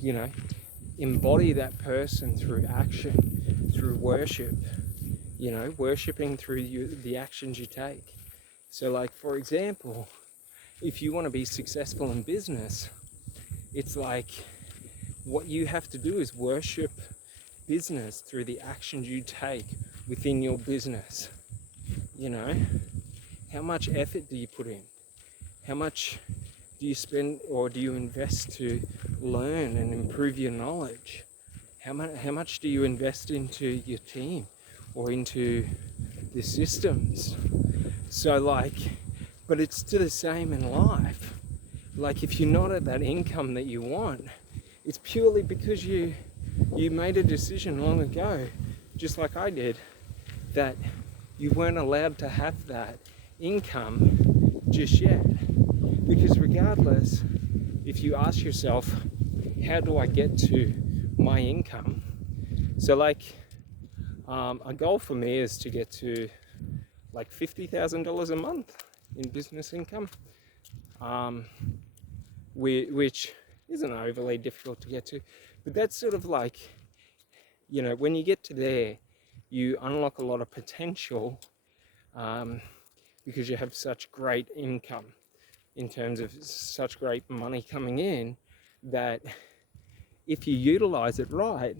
you know, embody that person through action, through worship, you know, worshipping through the actions you take. So like, for example, if you want to be successful in business, it's like, what you have to do is worship business through the actions you take within your business. You know, how much effort do you put in? How much do you spend or do you invest to learn and improve your knowledge? How much do you invest into your team or into the systems? So like, but it's still the same in life. Like, if you're not at that income that you want, it's purely because you made a decision long ago, just like I did, that you weren't allowed to have that income just yet. Because regardless, if you ask yourself, how do I get to my income? So like, a goal for me is to get to like $50,000 a month in business income, which isn't overly difficult to get to, but that's sort of like, you know, when you get to there, you unlock a lot of potential, because you have such great income in terms of such great money coming in, that if you utilize it right,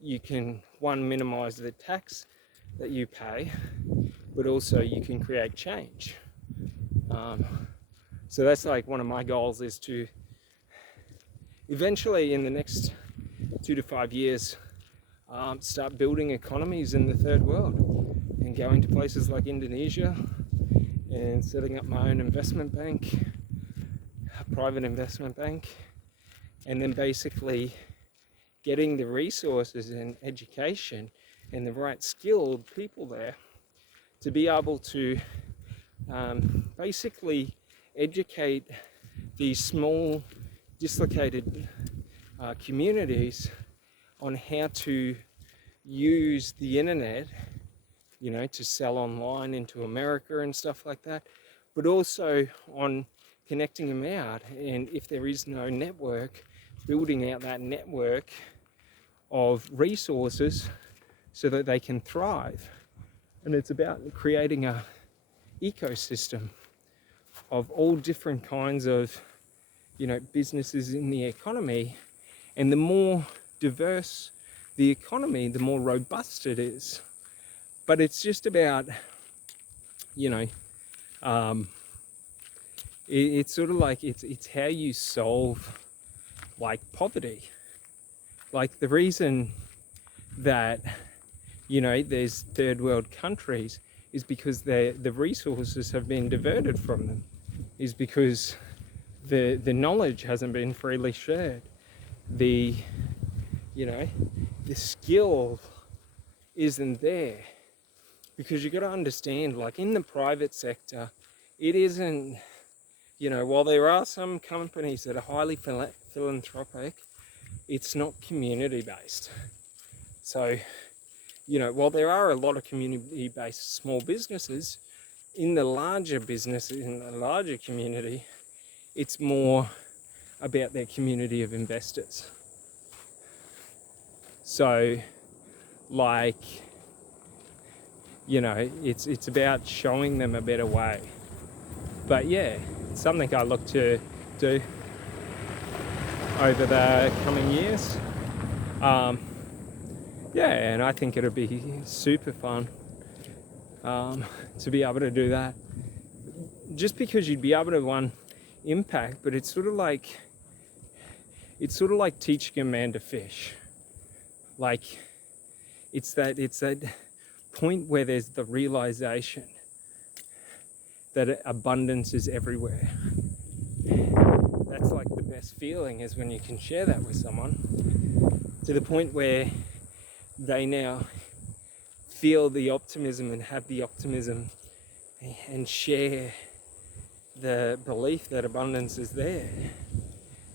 you can, one, minimize the tax that you pay, but also you can create change. So that's like one of my goals, is to eventually, in the next 2 to 5 years, start building economies in the third world and going to places like Indonesia and setting up my own investment bank, a private investment bank, and then basically getting the resources and education and the right skilled people there to be able to basically educate these small, dislocated communities on how to use the internet, you know, to sell online into America and stuff like that, but also on connecting them out. And if there is no network, building out that network of resources so that they can thrive. And it's about creating a ecosystem of all different kinds of, you know, businesses in the economy. And the more diverse the economy, the more robust it is. But it's just about, you know, it's sort of like it's how you solve like poverty. Like the reason that, you know, there's third world countries is because the resources have been diverted from them, is because the knowledge hasn't been freely shared. The, you know, the skill isn't there. Because you've got to understand, like in the private sector, it isn't, you know, while there are some companies that are highly philanthropic, it's not community based. So, you know, while there are a lot of community based small businesses, in the larger business, in the larger community, it's more about their community of investors. So, like, you know, it's about showing them a better way. But yeah, it's something I look to do over the coming years. Yeah, and I think it'll be super fun to be able to do that. Just because you'd be able to impact, but it's sort of like teaching a man to fish. Like it's that point where there's the realization that abundance is everywhere. That's like the best feeling, is when you can share that with someone to the point where they now feel the optimism and have the optimism and share the belief that abundance is there.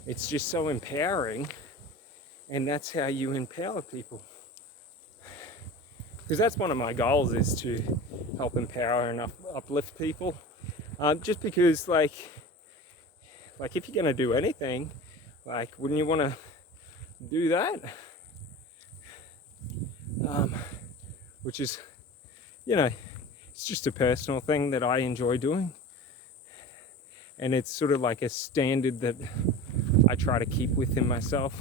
It's just so empowering, and that's how you empower people. Because that's one of my goals, is to help empower and uplift people. Just because, like if you're going to do anything, like, wouldn't you want to do that? Which is, you know, it's just a personal thing that I enjoy doing. And it's sort of like a standard that I try to keep within myself.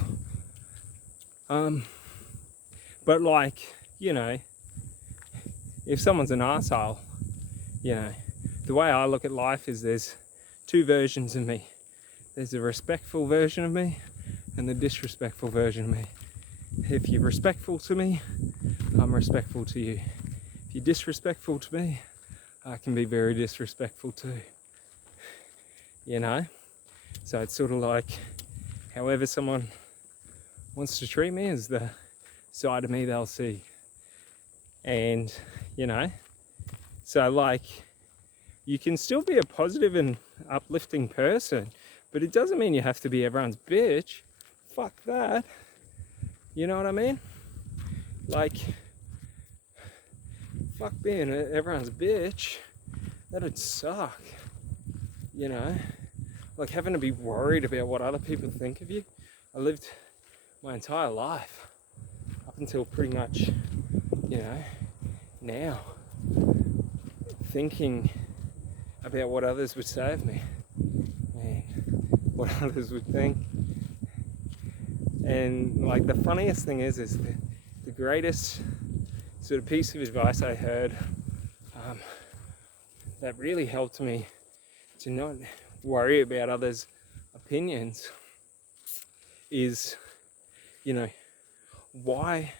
But like, you know, if someone's an arsehole, you know, the way I look at life is there's two versions of me. There's the respectful version of me and the disrespectful version of me. If you're respectful to me, I'm respectful to you. If you're disrespectful to me, I can be very disrespectful too. You know? So it's sort of like, however someone wants to treat me is the side of me they'll see. And, you know, so like, you can still be a positive and uplifting person, but it doesn't mean you have to be everyone's bitch. Fuck that. You know what I mean? Like, fuck being everyone's bitch. That'd suck. You know? Like having to be worried about what other people think of you. I lived my entire life, up until pretty much, you know, now, thinking about what others would say of me and what others would think. And like the funniest thing is the greatest sort of piece of advice I heard that really helped me to not worry about others' opinions is, you know, why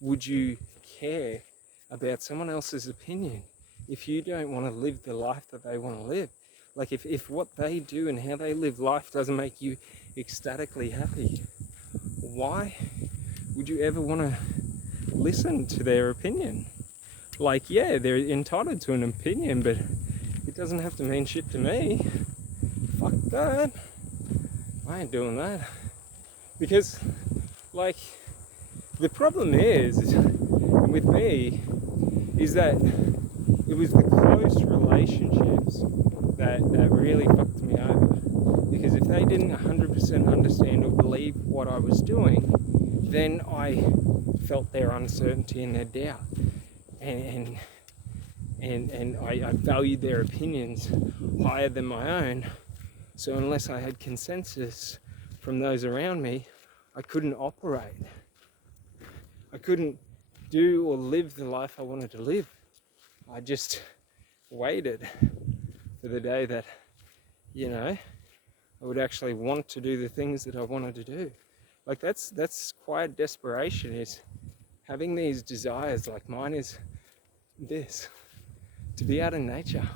would you care about someone else's opinion if you don't want to live the life that they want to live? Like if what they do and how they live life doesn't make you ecstatically happy, why would you ever want to listen to their opinion? Like, yeah, they're entitled to an opinion, but it doesn't have to mean shit to me. Fuck that. I ain't doing that. Because, like, the problem is with me is that it was the close relationships that really fucked me over. Because if they didn't 100% understand or believe what I was doing, then I felt their uncertainty and their doubt. And I valued their opinions higher than my own. So unless I had consensus from those around me, I couldn't operate. I couldn't do or live the life I wanted to live. I just waited for the day that, I would actually want to do the things that I wanted to do. Like that's quiet desperation, is having these desires. Like mine is this, to be out in nature,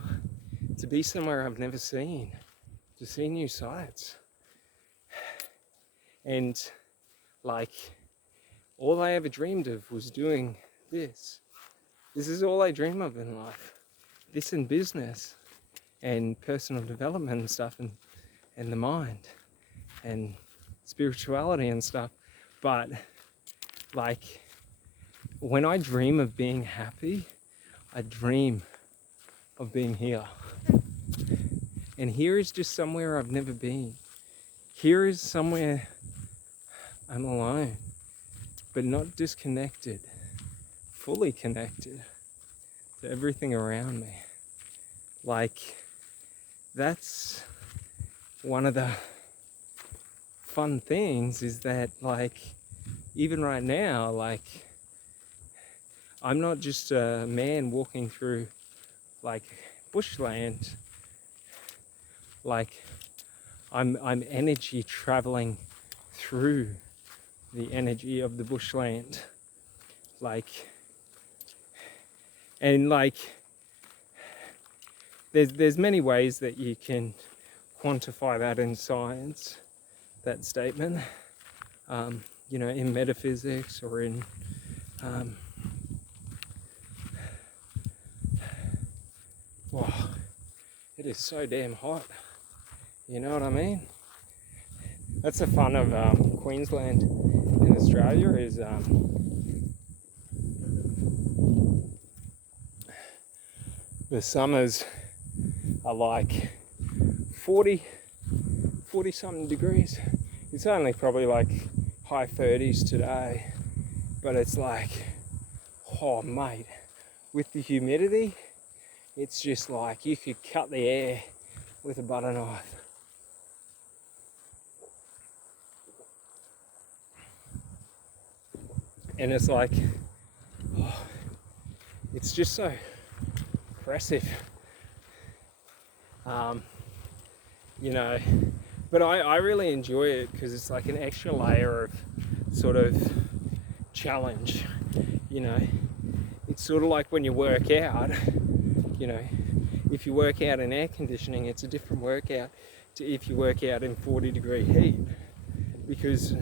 to be somewhere I've never seen, to see new sights. And like all I ever dreamed of was doing this. This is all I dream of in life. This and business and personal development and stuff, and the mind and spirituality and stuff. But like when I dream of being happy, I dream of being here. And here is just somewhere I've never been. Here is somewhere I'm alone, but not disconnected, fully connected to everything around me. Like, that's one of the fun things, is that like, even right now, like, I'm not just a man walking through like bushland. Like, I'm energy traveling through the energy of the bushland. Like, and like, there's many ways that you can quantify that in science, that statement, in metaphysics or in wow, it is so damn hot. You know what I mean? That's the fun of Queensland in Australia, is the summers are like 40 something degrees. It's only probably like high 30s today, but it's like, oh mate, with the humidity, it's just like you could cut the air with a butter knife. And it's like, oh, it's just so oppressive. But I really enjoy it because it's like an extra layer of sort of challenge. It's sort of like when you work out, if you work out in air conditioning, it's a different workout to if you work out in 40-degree heat, because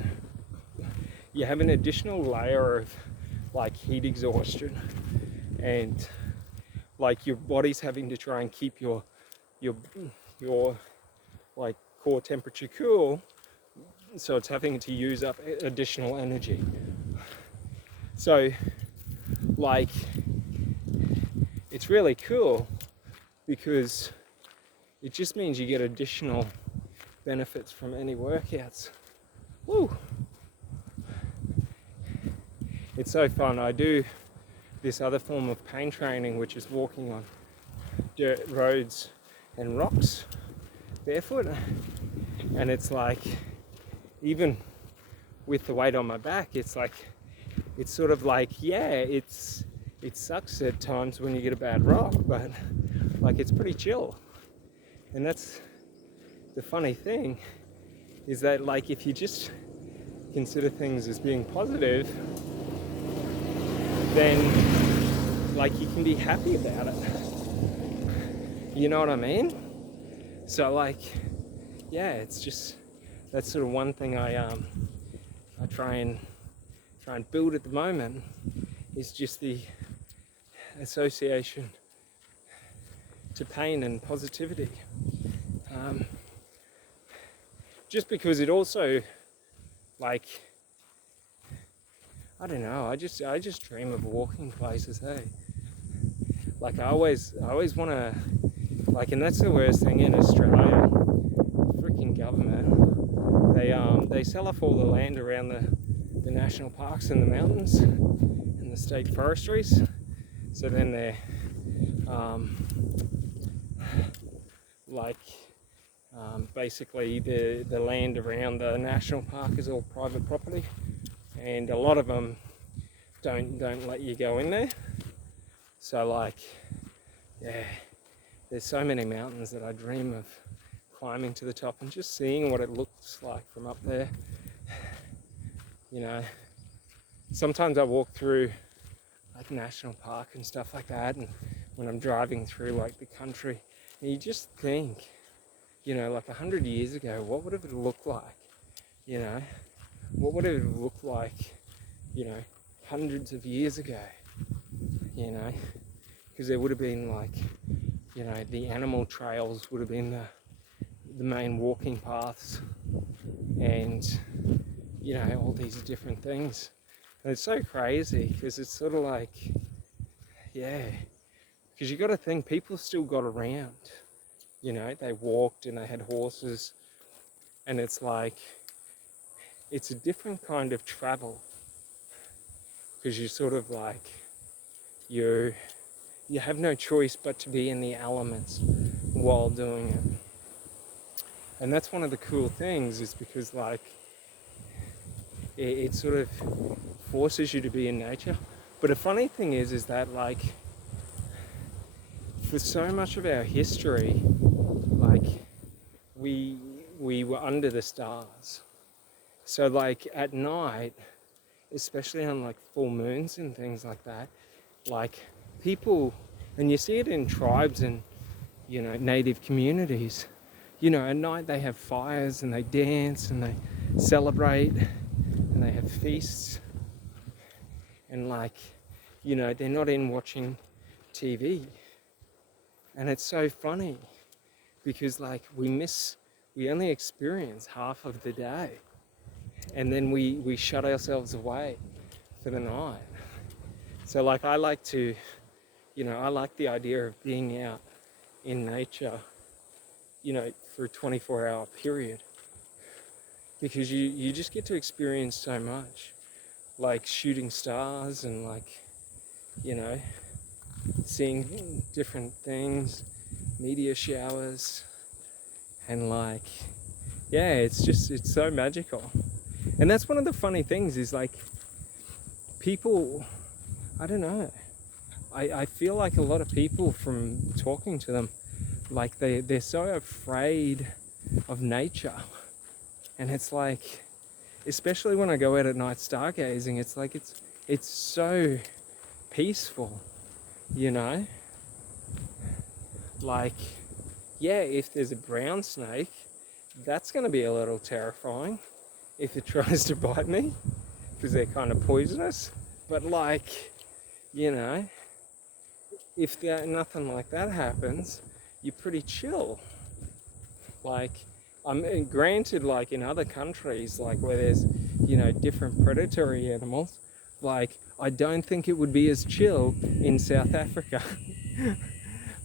you have an additional layer of like heat exhaustion, and like your body's having to try and keep your like core temperature cool, so it's having to use up additional energy. So like, it's really cool because it just means you get additional benefits from any workouts. Woo! It's so fun. I do this other form of pain training, which is walking on dirt roads and rocks barefoot, and it's like, even with the weight on my back, it's like, it's sort of like, yeah, it sucks at times when you get a bad rock, but like, it's pretty chill. And that's the funny thing, is that like, if you just consider things as being positive, then like, you can be happy about it. You know what I mean? So like, yeah, it's just, that's sort of one thing I try and build at the moment, is just the association to pain and positivity. Just because it also, like, I don't know, I just dream of walking places, hey. Like I always want to, like, and that's the worst thing in Australia. Freaking government, they sell off all the land around the national parks and the mountains and the state forestries. So then they're like basically the land around the national park is all private property, and a lot of them don't let you go in there. So like, yeah, there's so many mountains that I dream of climbing to the top and just seeing what it looks like from up there. You know, sometimes I walk through like national park and stuff like that, and when I'm driving through like the country, and you just think, you know, like 100 years ago, what would it look like? You know, what would it look like, you know, hundreds of years ago? You know, because there would have been like, you know, the animal trails would have been the main walking paths, and you know, all these different things. And it's so crazy because it's sort of like, yeah, because you got to think people still got around. You know, they walked and they had horses, and it's like, it's a different kind of travel, because you sort of like, you have no choice but to be in the elements while doing it. And that's one of the cool things, is because like it sort of forces you to be in nature. But a funny thing is that like for so much of our history, like we were under the stars. So like at night, especially on like full moons and things like that, like people, and you see it in tribes and, you know, native communities, you know, at night they have fires and they dance and they celebrate and they have feasts, and like, you know, they're not in watching TV. And it's so funny because like we only experience half of the day, and then we shut ourselves away for the night. So like I like to, you know, I like the idea of being out in nature, you know, for a 24-hour period, because you just get to experience so much, like shooting stars and like, you know, seeing different things, meteor showers, and like, yeah, it's so magical. And that's one of the funny things is like people, I don't know, I feel like a lot of people, from talking to them, like they're so afraid of nature. And it's like, especially when I go out at night stargazing, it's like it's so peaceful, you know? Like, yeah, if there's a brown snake, that's going to be a little terrifying if it tries to bite me, because they're kind of poisonous. But like, you know, if nothing like that happens, you're pretty chill. Like, I'm granted, like in other countries, like where there's, you know, different predatory animals, like I don't think it would be as chill in South Africa.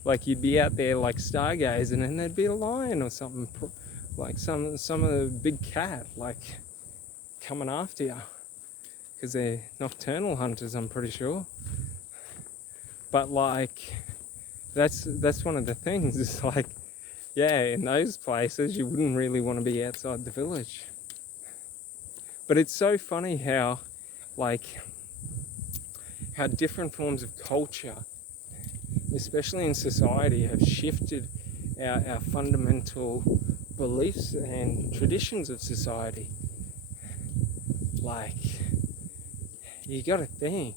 Like you'd be out there like stargazing and there'd be a lion or something, like some of the big cat like coming after you, because they're nocturnal hunters, I'm pretty sure. But like that's one of the things, is like, yeah, in those places you wouldn't really want to be outside the village. But it's so funny how different forms of culture, especially in society, have shifted our fundamental beliefs and traditions of society. Like, you got to think,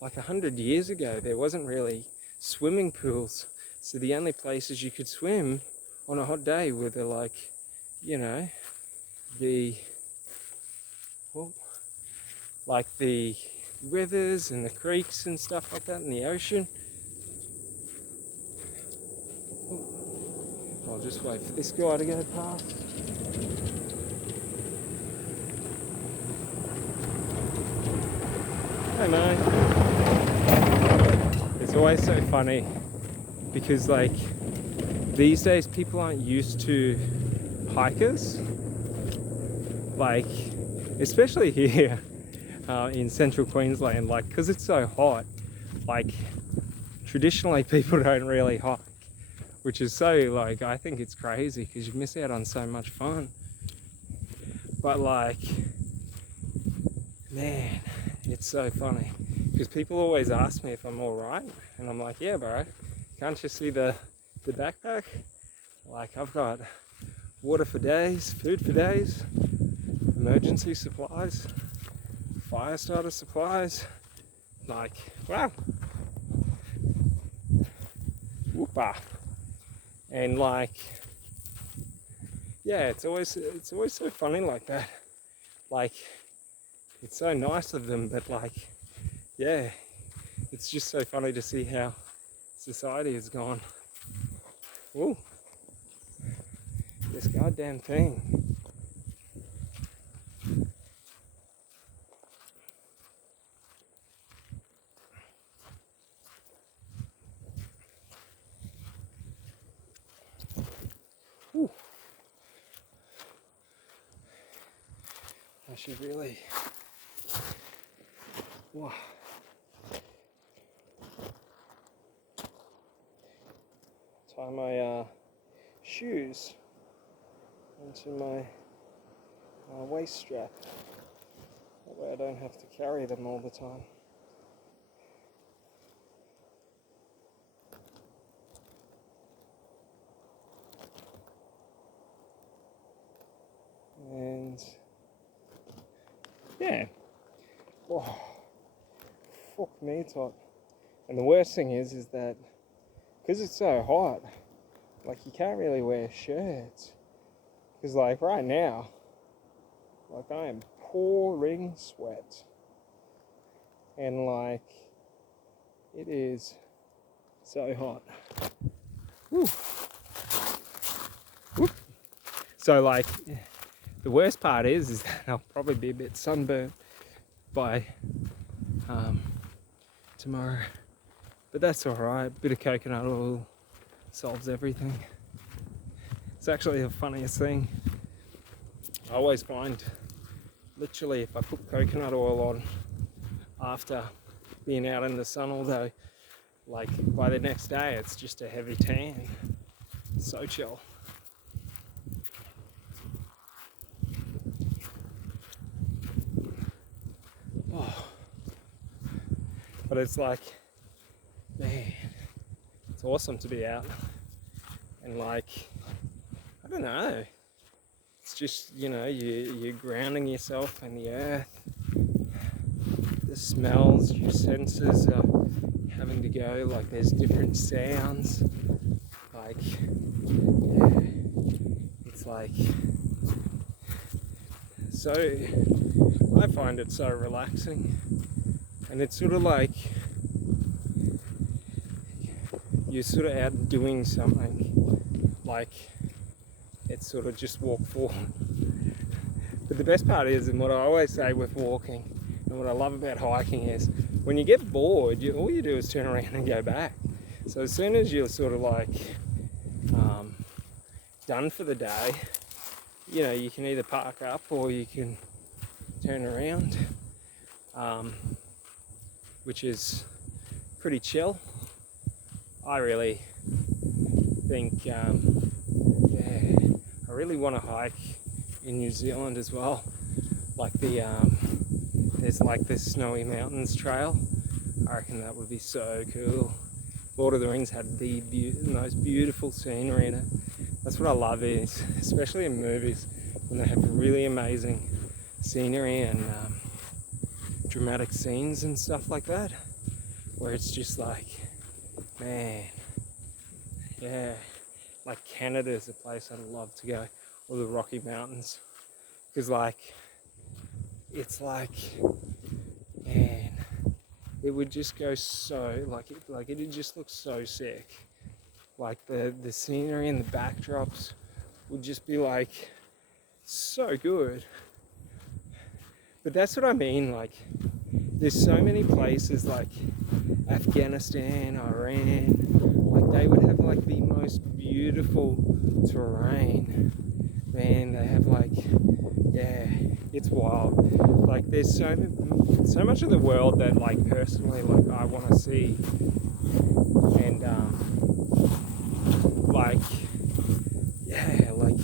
like 100 years ago, there wasn't really swimming pools. So the only places you could swim on a hot day were the, like, you know, the rivers and the creeks and stuff like that, in the ocean. I'll just wait for this guy to go past. don't know. It's always so funny because like these days people aren't used to hikers, like especially here in central Queensland, like because it's so hot, like traditionally people don't really hike, which is so like I think it's crazy because you miss out on so much fun. But like, man, it's so funny because people always ask me if I'm all right, and I'm like, yeah, bro, can't you see the backpack? Like, I've got water for days, food for days, emergency supplies, fire starter supplies. Like, wow, whoopah. And like, yeah, it's always so funny like that. Like, it's so nice of them, but like, yeah, it's just so funny to see how society has gone. Ooh, this goddamn thing. Ooh. I should really, wow. Tie my shoes into my waist strap. That way I don't have to carry them all the time. And yeah, oh, fuck me it's hot. And the worst thing is that because it's so hot, like you can't really wear shirts. Because like right now, like I am pouring sweat. And like, it is so hot. Woo. Woo. So like, the worst part is that I'll probably be a bit sunburned by tomorrow. But that's alright, bit of coconut oil solves everything. It's actually the funniest thing. I always find, literally, if I put coconut oil on after being out in the sun all day, like by the next day it's just a heavy tan. So chill. Oh. But it's like, man, it's awesome to be out. And like, I don't know, it's just, you know, you're grounding yourself in the earth. The smells, your senses are having to go, like there's different sounds. Like, yeah, it's like, so, I find it so relaxing. And it's sort of like, you're sort of out doing something, like it's sort of just walk forward. But the best part is, and what I always say with walking, and what I love about hiking is, when you get bored, all you do is turn around and go back. So as soon as you're sort of like done for the day, you know, you can either park up or you can turn around, which is pretty chill. I really think, yeah, I really want to hike in New Zealand as well. Like there's like this Snowy Mountains trail. I reckon that would be so cool. Lord of the Rings had the most beautiful scenery in it. That's what I love is, especially in movies, when they have really amazing scenery and dramatic scenes and stuff like that, where it's just like, man, yeah, like Canada's a place I'd love to go, or the Rocky Mountains, because like, it's like, man, it would just go so, like it just looks so sick. Like the scenery and the backdrops would just be like so good. But that's what I mean, like there's so many places like Afghanistan, Iran, like they would have like the most beautiful terrain. Man, they have like, yeah, it's wild. Like there's so much of the world that like personally like I want to see, and like, yeah, like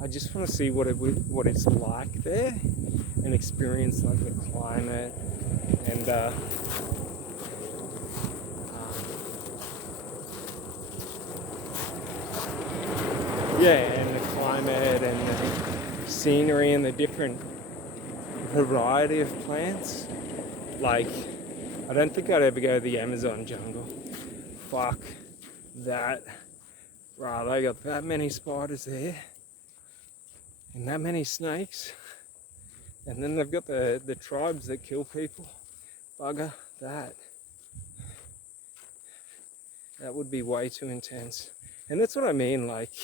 I just want to see what it's like there, and experience like the climate and yeah, and the climate and the scenery and the different variety of plants. Like, I don't think I'd ever go to the Amazon jungle. Fuck that. Right, they got that many spiders there and that many snakes, and then they've got the tribes that kill people. Bugger that. That would be way too intense. And that's what I mean, like,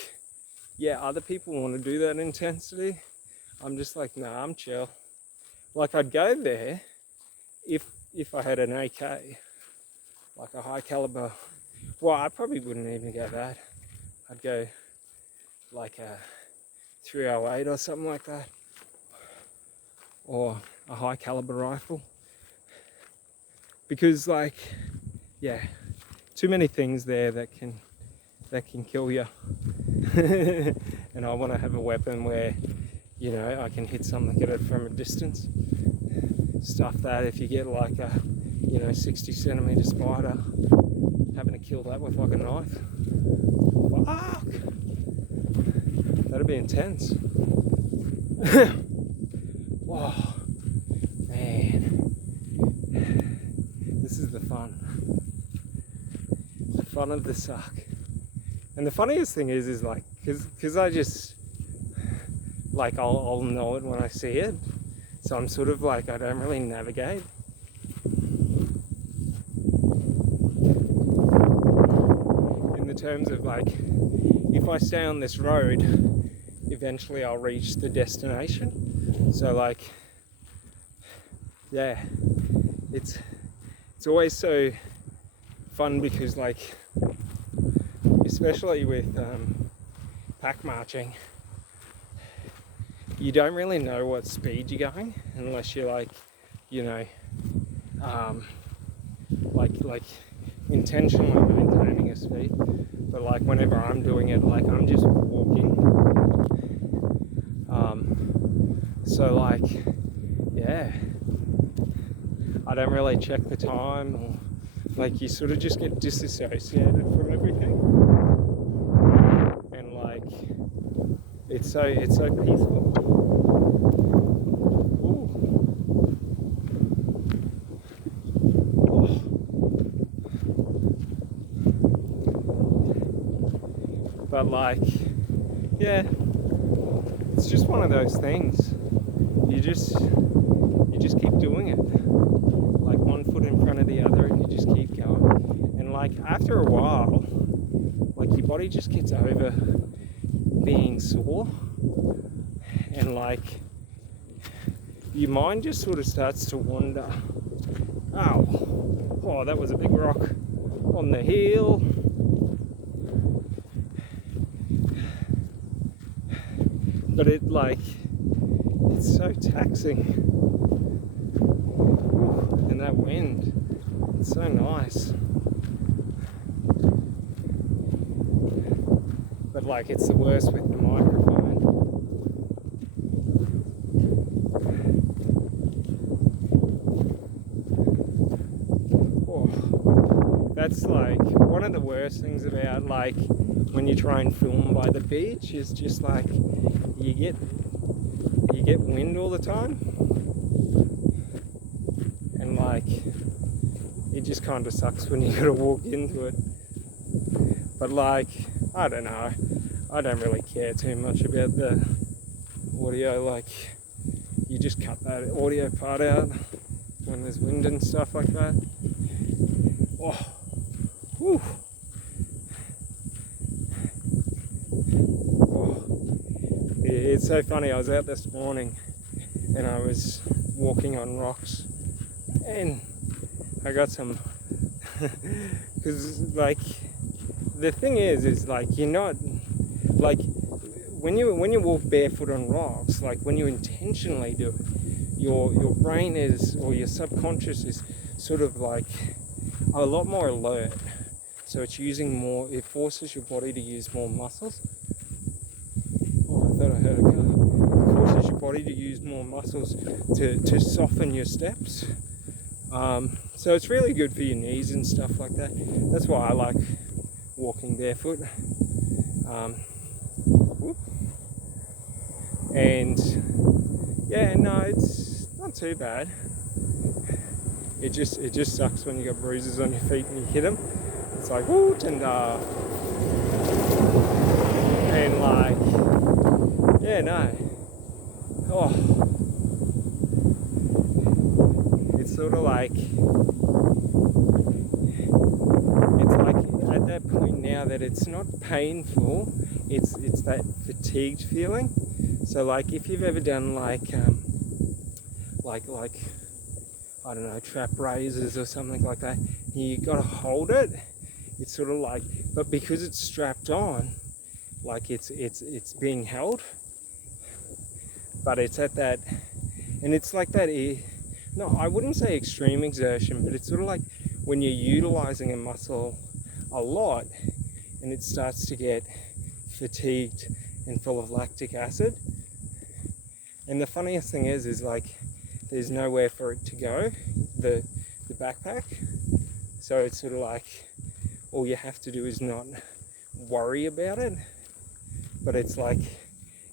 yeah, other people want to do that intensity. I'm just like, nah, I'm chill. Like, I'd go there if I had an AK, like a high caliber. Well, I probably wouldn't even go that. I'd go like a 308 or something like that, or a high caliber rifle. Because, like, yeah, too many things there that can kill you. And I want to have a weapon where, you know, I can hit something at it from a distance. Stuff that if you get like a, you know, 60 centimeter spider, having to kill that with like a knife. Fuck! That'd be intense. Whoa, man. This is the fun. The fun of the suck. And the funniest thing is like, cause I just, like, I'll know it when I see it. So I'm sort of like, I don't really navigate. In the terms of like, if I stay on this road, eventually I'll reach the destination. So like, yeah, it's always so fun because like, especially with pack marching, you don't really know what speed you're going unless you're like, you know, like intentionally maintaining a speed. But like whenever I'm doing it, like I'm just walking. So like, yeah, I don't really check the time, or like you sort of just get disassociated from everything. And like, it's so peaceful. But like, yeah, it's just one of those things. You just keep doing it, like one foot in front of the other, and you just keep going. And like after a while, like your body just gets over being sore, and like your mind just sort of starts to wander. Oh, that was a big rock on the hill. But it like, it's so taxing. And that wind, it's so nice. But like, it's the worst with the microphone. Oh, that's like one of the worst things about like when you try and film by the beach is just like, you get wind all the time, and like it just kind of sucks when you gotta walk into it. But like, I don't know, I don't really care too much about the audio. Like, you just cut that audio part out when there's wind and stuff like that. Oh, whew. It's so funny, I was out this morning and I was walking on rocks, And I got some, because like the thing is like you're not like when you walk barefoot on rocks, like when you intentionally do it, your brain is, or your subconscious is sort of like a lot more alert. So it's using more, it forces your body to use more muscles. Oh, I thought I heard a car. It forces your body to use more muscles to soften your steps. So it's really good for your knees and stuff like that. That's why I like walking barefoot. And yeah, no, it's not too bad. It just sucks when you got bruises on your feet and you hit them. It's like, woo, tanda. And like, yeah, no. Oh. It's sort of like, it's like at that point now that it's not painful, it's that fatigued feeling. So like if you've ever done like I don't know, trap raises or something like that, you gotta hold it. It's sort of like, but because it's strapped on, like it's being held, but it's at that, and it's like that. No, I wouldn't say extreme exertion, but it's sort of like when you're utilizing a muscle a lot, and it starts to get fatigued and full of lactic acid. And the funniest thing is like there's nowhere for it to go, the backpack. So it's sort of like all you have to do is not worry about it. But it's like,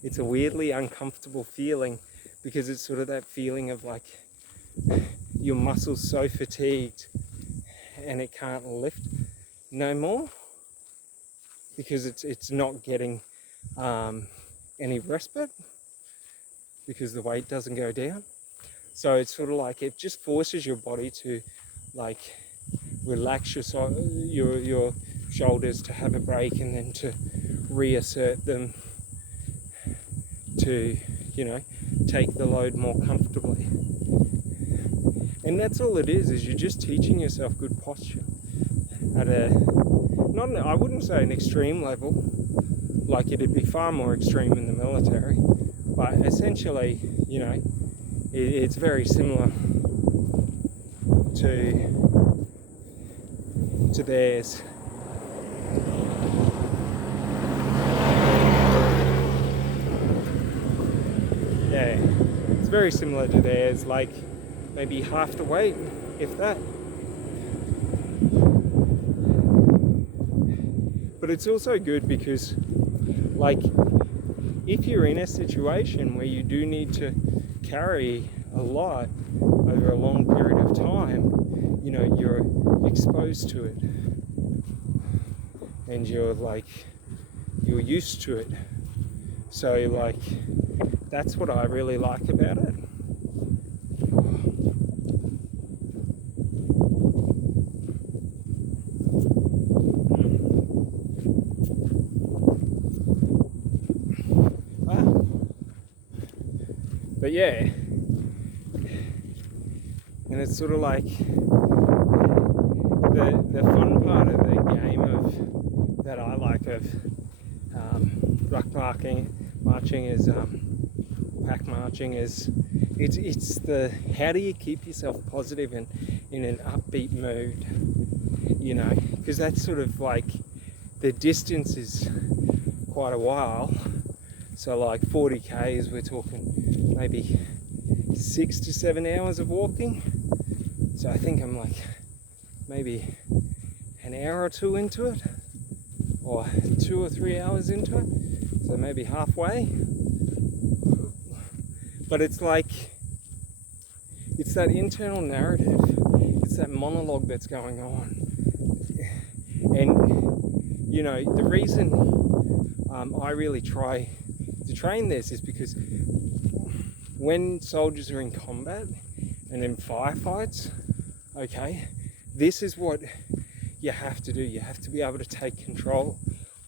it's a weirdly uncomfortable feeling, because it's sort of that feeling of like your muscle's so fatigued and it can't lift no more, because it's not getting any respite, because the weight doesn't go down. So it's sort of like it just forces your body to like relax your shoulders, to have a break, and then to reassert them to, you know, take the load more comfortably. And that's all it is you're just teaching yourself good posture at a, not, I wouldn't say an extreme level, like it'd be far more extreme in the military, but essentially, you know, it's very similar to theirs. Yeah, it's very similar to theirs, like maybe half the weight, if that. But it's also good because, like, if you're in a situation where you do need to carry a lot over a long period of time, you know, you're exposed to it and you're used to it. So like, that's what I really like about it. But yeah, and it's sort of like the fun part of the game of that I like of ruck marching is pack marching is it's the, how do you keep yourself positive and in an upbeat mood, you know, because that's sort of like the distance is quite a while. So like 40 k's, we're talking maybe 6 to 7 hours of walking. So I think I'm like maybe an hour or two into it, or 2 or 3 hours into it. So maybe halfway. But it's like, it's that internal narrative, it's that monologue that's going on. And you know, the reason I really try to train this is because when soldiers are in combat and in firefights, okay, this is what you have to do. You have to be able to take control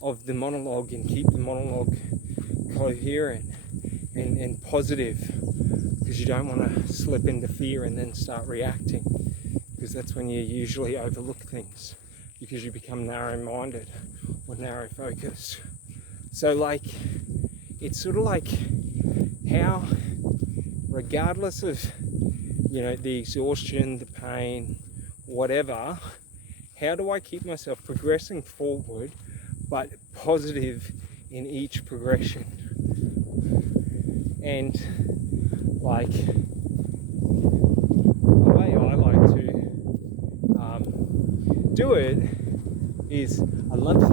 of the monologue and keep the monologue coherent and positive, because you don't want to slip into fear and then start reacting, because that's when you usually overlook things, because you become narrow-minded or narrow-focused. So like, it's sort of like how, regardless of, you know, the exhaustion, the pain, whatever, how do I keep myself progressing forward but positive in each progression? And like, the way I like to do it is, I love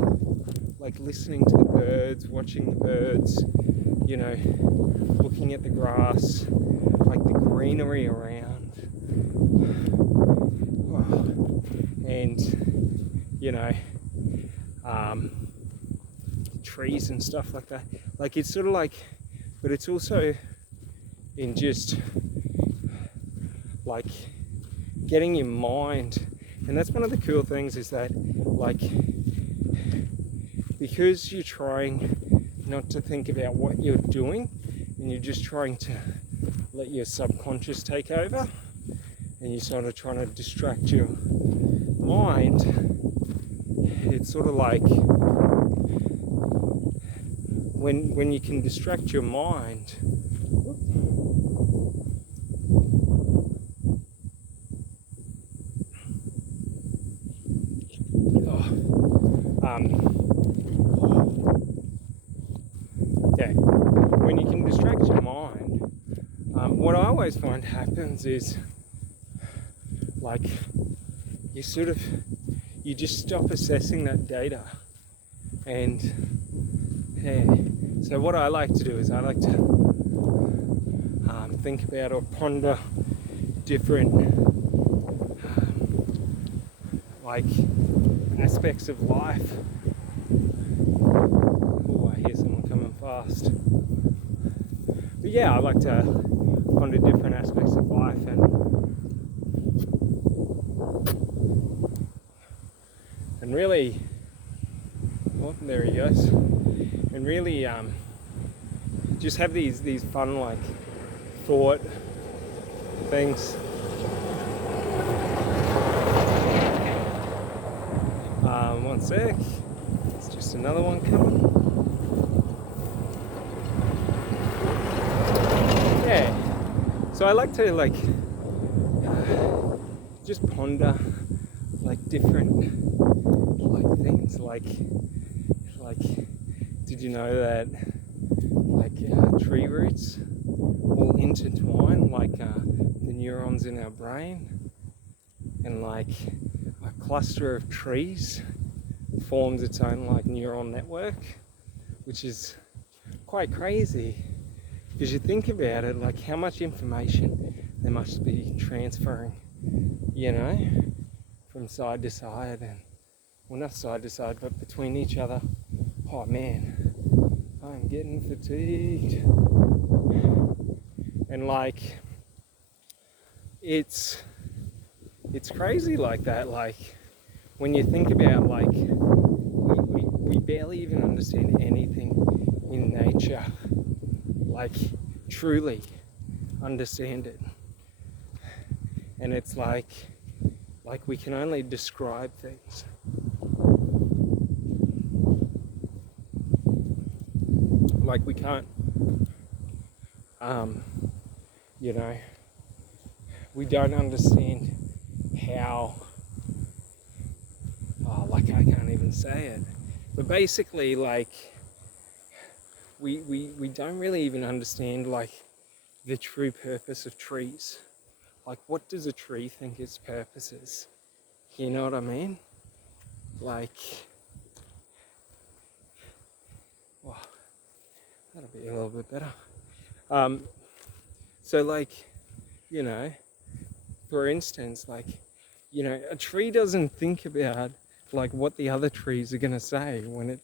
like listening to the birds, watching the birds, you know, looking at the grass, like the greenery around, and you know, trees and stuff like that. Like, it's sort of like, but it's also in just like getting your mind. And that's one of the cool things, is that like, because you're trying not to think about what you're doing, and you're just trying to let your subconscious take over, and you're sort of trying to distract your mind, it's sort of like when you can distract your mind, when you can distract your mind, what I always find happens is, like, you just stop assessing that data. And so what I like to do is, I like to think about or ponder different like aspects of life. Oh, I hear someone coming fast. But yeah, I like to ponder different aspects of life, and really, oh, there he goes, and really just have these fun, like, thought things. One sec, it's just another one coming. Yeah, so I like to, like, just ponder, like, different, like, things, like did you know that, like, tree roots all intertwine, like the neurons in our brain, and like a cluster of trees forms its own, like, neural network, which is quite crazy, because you think about it, like, how much information they must be transferring, you know, from side to side, and, well, not side to side, but between each other. Oh man, I'm getting fatigued. And like, it's crazy like that. Like, when you think about, like, we barely even understand anything in nature, like, truly understand it. And it's like we can only describe things. Like, we can't, you know, we don't understand how, like, I can't even say it, but basically, like, we don't really even understand, like, the true purpose of trees. Like, what does a tree think its purpose is? You know what I mean? Like, well, that'll be a little bit better. So, like, you know, for instance, like, you know, a tree doesn't think about, like, what the other trees are going to say when it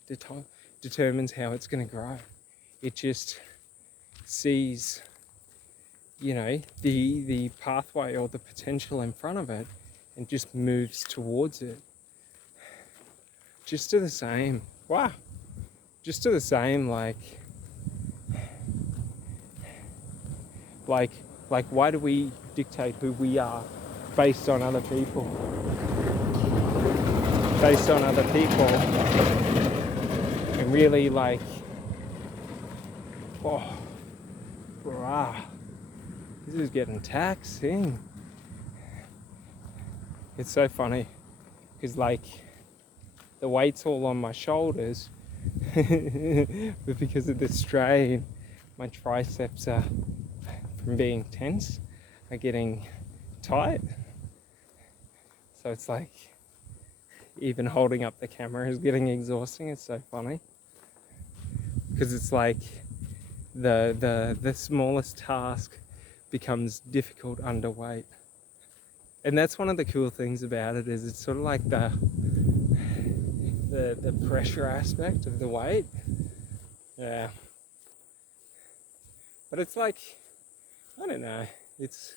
determines how it's going to grow. It just sees, you know, the pathway or the potential in front of it, and just moves towards it. Just to the same, just to the same, like Like, why do we dictate who we are based on other people? Based on other people. And really, like, oh, rah, this is getting taxing. It's so funny because, like, the weight's all on my shoulders, but because of the strain, my triceps are, from being tense, are getting tight. So it's like, even holding up the camera is getting exhausting. It's so funny because it's like the smallest task becomes difficult under weight. And that's one of the cool things about it, is it's sort of like the pressure aspect of the weight. Yeah. But it's like, I don't know, it's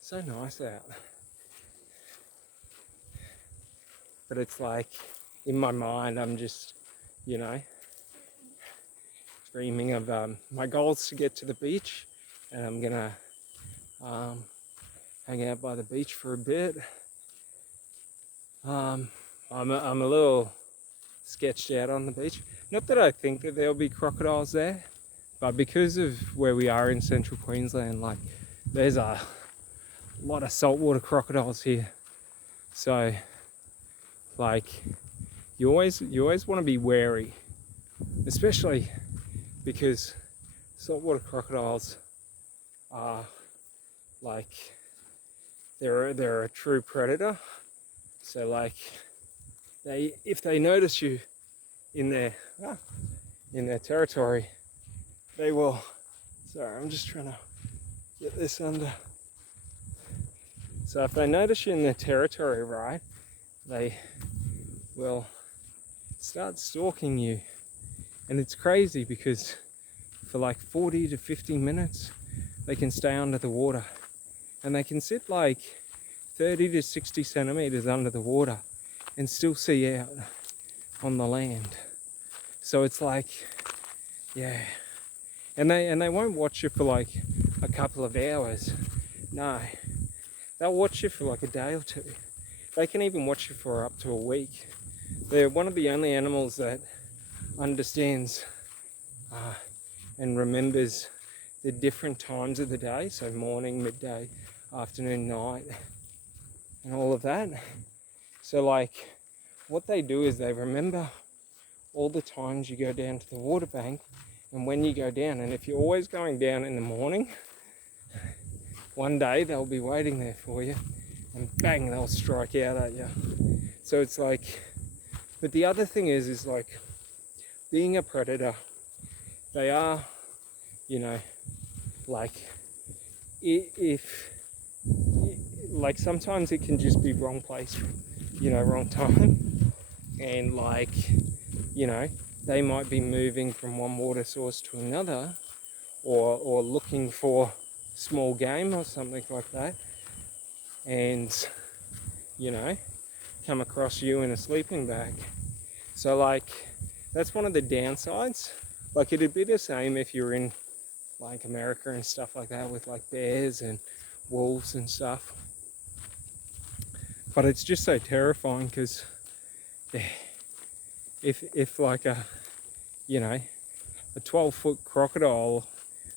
so nice out. But it's like, in my mind, I'm just, you know, dreaming of my goals to get to the beach, and I'm gonna hang out by the beach for a bit. I'm a little sketched out on the beach. Not that I think that there'll be crocodiles there, but because of where we are in central Queensland, like, there's a lot of saltwater crocodiles here. So, like, you always want to be wary, especially because saltwater crocodiles are, like, they're a true predator. So, like, if they notice you in their territory, they will. Sorry, I'm just trying to get this under. So if they notice you in their territory, right, they will start stalking you. And it's crazy because for like 40 to 50 minutes, they can stay under the water. And they can sit like 30 to 60 centimeters under the water and still see out on the land. So it's like, yeah. And they won't watch you for like a couple of hours. No. They'll watch you for like a day or two. They can even watch you for up to a week. They're one of the only animals that understands and remembers the different times of the day. So morning, midday, afternoon, night, and all of that. So like, what they do is they remember all the times you go down to the water bank and when you go down. And if you're always going down in the morning, one day they'll be waiting there for you and bang, they'll strike out at you. So it's like, but the other thing is like, being a predator, they are, you know, like, if like, sometimes it can just be wrong place, you know, wrong time. And like, you know, they might be moving from one water source to another, or looking for small game or something like that, and, you know, come across you in a sleeping bag. So like, that's one of the downsides. Like, it'd be the same if you're in like America and stuff like that, with like bears and wolves and stuff. But it's just so terrifying because, yeah, if like a, you know, a 12-foot crocodile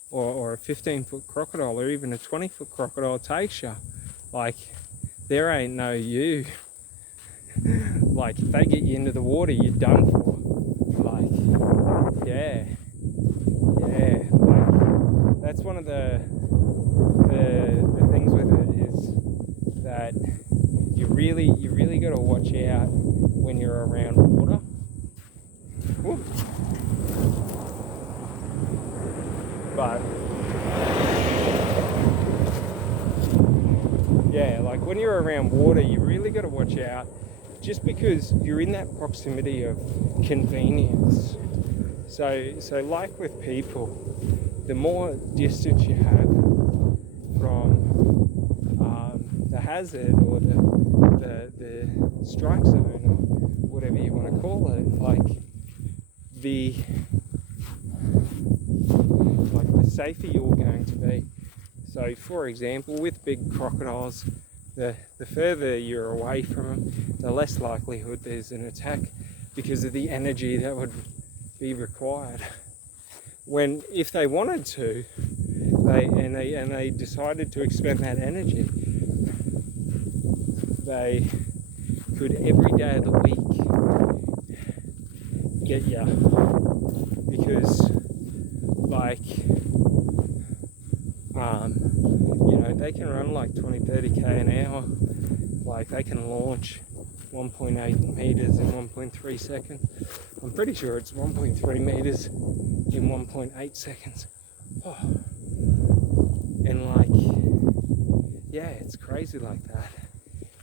or a 15-foot crocodile or even a 20-foot crocodile takes you, like, there ain't no you. Like, if they get you into the water, you're done for. Like, yeah, like, that's one of the things with it, is that you really got to watch out when you're around water. Whoop. But yeah, like, when you're around water, you really got to watch out, just because you're in that proximity of convenience. So like with people, the more distance you have from the hazard or the strike zone, or whatever you want to call it, like the safer you're going to be. So for example, with big crocodiles, the further you're away from them, the less likelihood there's an attack because of the energy that would be required. When if they wanted to, they decided to expend that energy, they could every day of the week get you, because like they can run like 20-30k an hour. Like they can launch 1.8 meters in 1.3 seconds. I'm pretty sure it's 1.3 meters in 1.8 seconds. Oh. And it's crazy like that,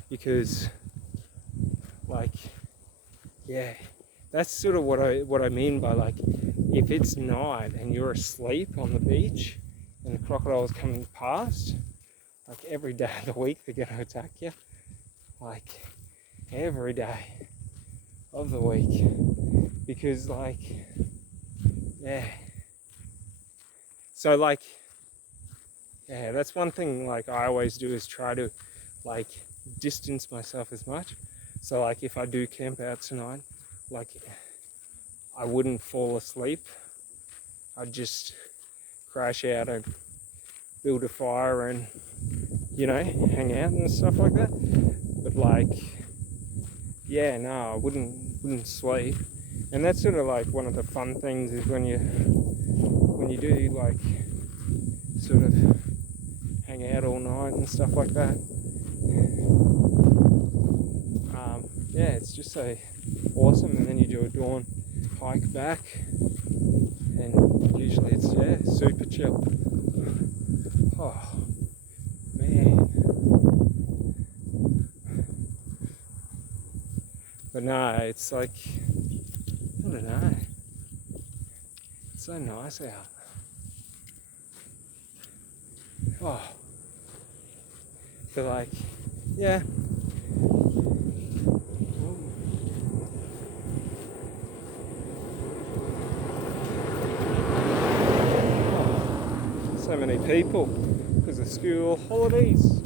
because that's sort of what I mean by like, if it's night and you're asleep on the beach and the crocodile's coming past, like every day of the week they're going to attack you. Like every day of the week, because so that's one thing like I always do, is try to like distance myself as much. So like if I do camp out tonight, like I wouldn't fall asleep. I'd just crash out and build a fire and hang out and stuff like that. But I wouldn't sleep. And that's sort of like one of the fun things, is when you do like sort of hang out all night and stuff like that. It's just so awesome. And then you do a dawn hike back, and usually it's super chill. Oh man. But no, it's like, I don't know, it's so nice out. Oh, but so many people because of school holidays.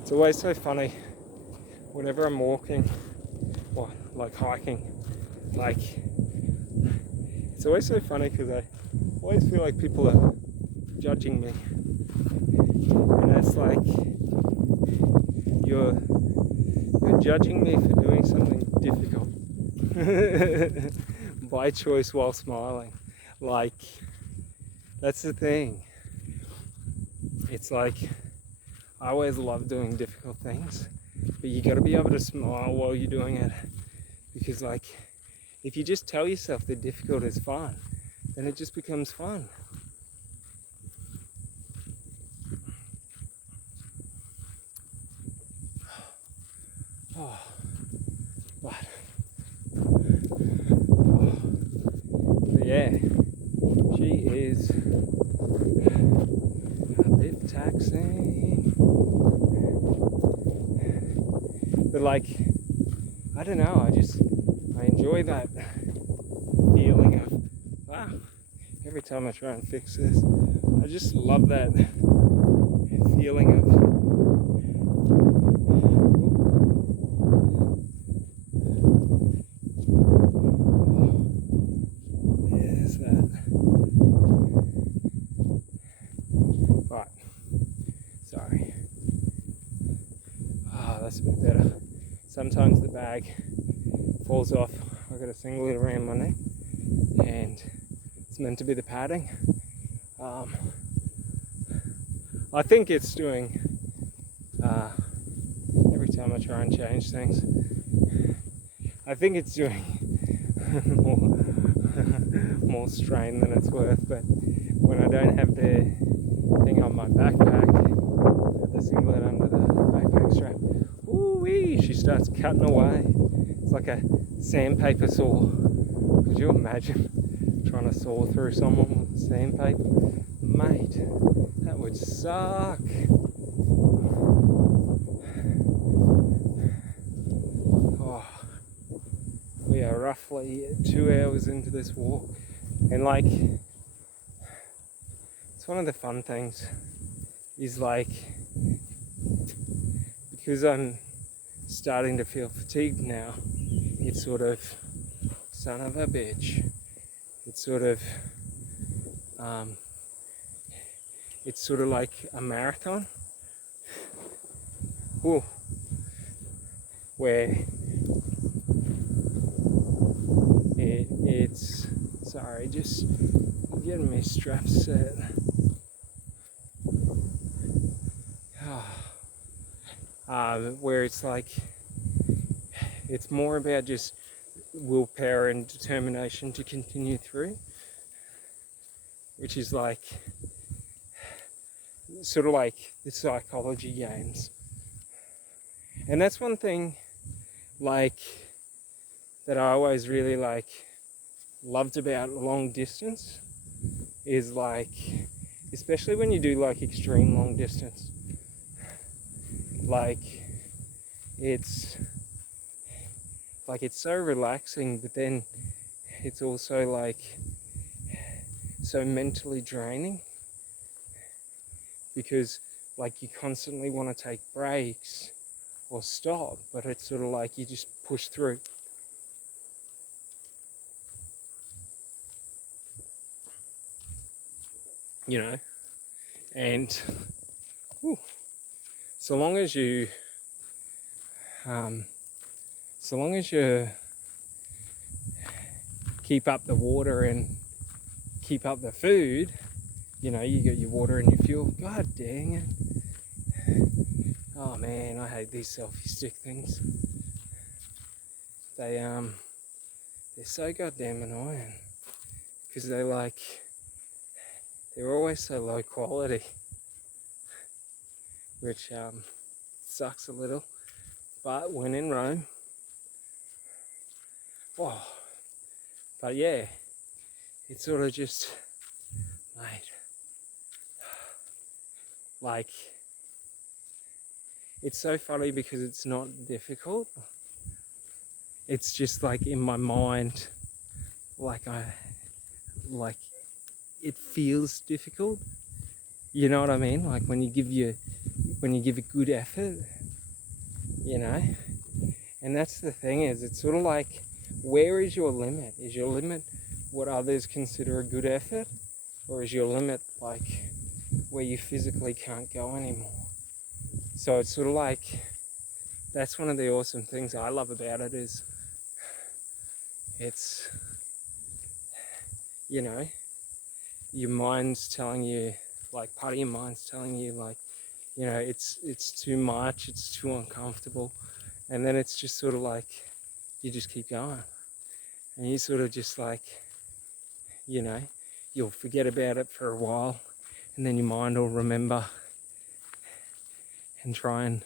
It's always so funny whenever I'm walking or like hiking, it's always so funny because I always feel like people are judging me, and it's like you're judging me for doing something difficult by choice while smiling. Like, that's the thing. It's like, I always love doing difficult things, but you got to be able to smile while you're doing it, because if you just tell yourself that difficult is fun, then it just becomes fun. But she is a bit taxing. But I don't know, I enjoy that feeling of, wow, every time I try and fix this, I just love that feeling of, there's that. Right, sorry. That's a bit better. Sometimes the bag falls off. I've got a singlet around my neck, and it's meant to be the padding. I think it's doing, every time I try and change things, I think it's doing more strain than it's worth. But when I don't have the thing on my backpack, the singlet under the backpack strap, ooh-wee, she starts cutting away. It's like a sandpaper saw. Could you imagine trying to saw through someone with sandpaper? Mate, that would suck. roughly 2 hours into this walk, and like, it's one of the fun things is like, because I'm starting to feel fatigued now, it's sort of, son of a bitch, it's sort of like a marathon. Ooh, where it's sorry, just getting my straps set. Where it's like, it's more about just willpower and determination to continue through, which is like sort of like the psychology games. And that's one thing like that I always really like loved about long distance, is like, especially when you do like extreme long distance, like it's so relaxing, but then it's also like so mentally draining, because like you constantly want to take breaks or stop, but it's sort of like you just push through. You know, and so long as you keep up the water and keep up the food, you know, you get your water and your fuel. God dang it. Oh man, I hate these selfie stick things. They're so goddamn annoying, because they're always so low quality, which sucks a little. But when in Rome, oh, but yeah, it's sort of just, mate, like, it's so funny because it's not difficult. It's just like in my mind, like it feels difficult. You know what I mean? Like when you give a good effort, you know. And that's the thing, is it's sort of like, where is your limit? Is your limit what others consider a good effort, or is your limit like where you physically can't go anymore? So it's sort of like, that's one of the awesome things I love about it, is it's, you know, your mind's telling you, like part of your mind's telling you like, you know, it's too much, it's too uncomfortable, and then it's just sort of like, you just keep going, and you sort of just like, you know, you'll forget about it for a while, and then your mind will remember and try and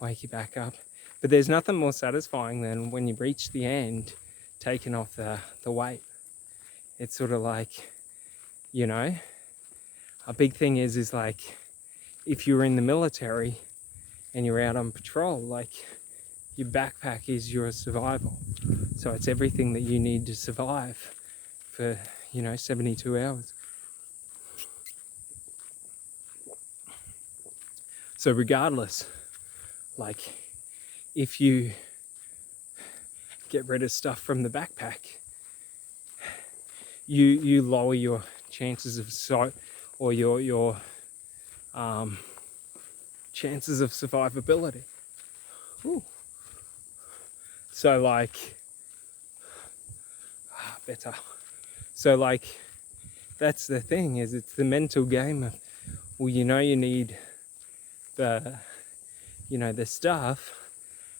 wake you back up. But there's nothing more satisfying than when you reach the end, taking off the weight. It's sort of like, you know, a big thing is like, if you're in the military and you're out on patrol, like your backpack is your survival. So it's everything that you need to survive for, you know, 72 hours. So regardless, like if you get rid of stuff from the backpack, you lower your chances of or your chances of survivability. Ooh. So like, better. So like, that's the thing, is it's the mental game of, well, you know, you need the stuff,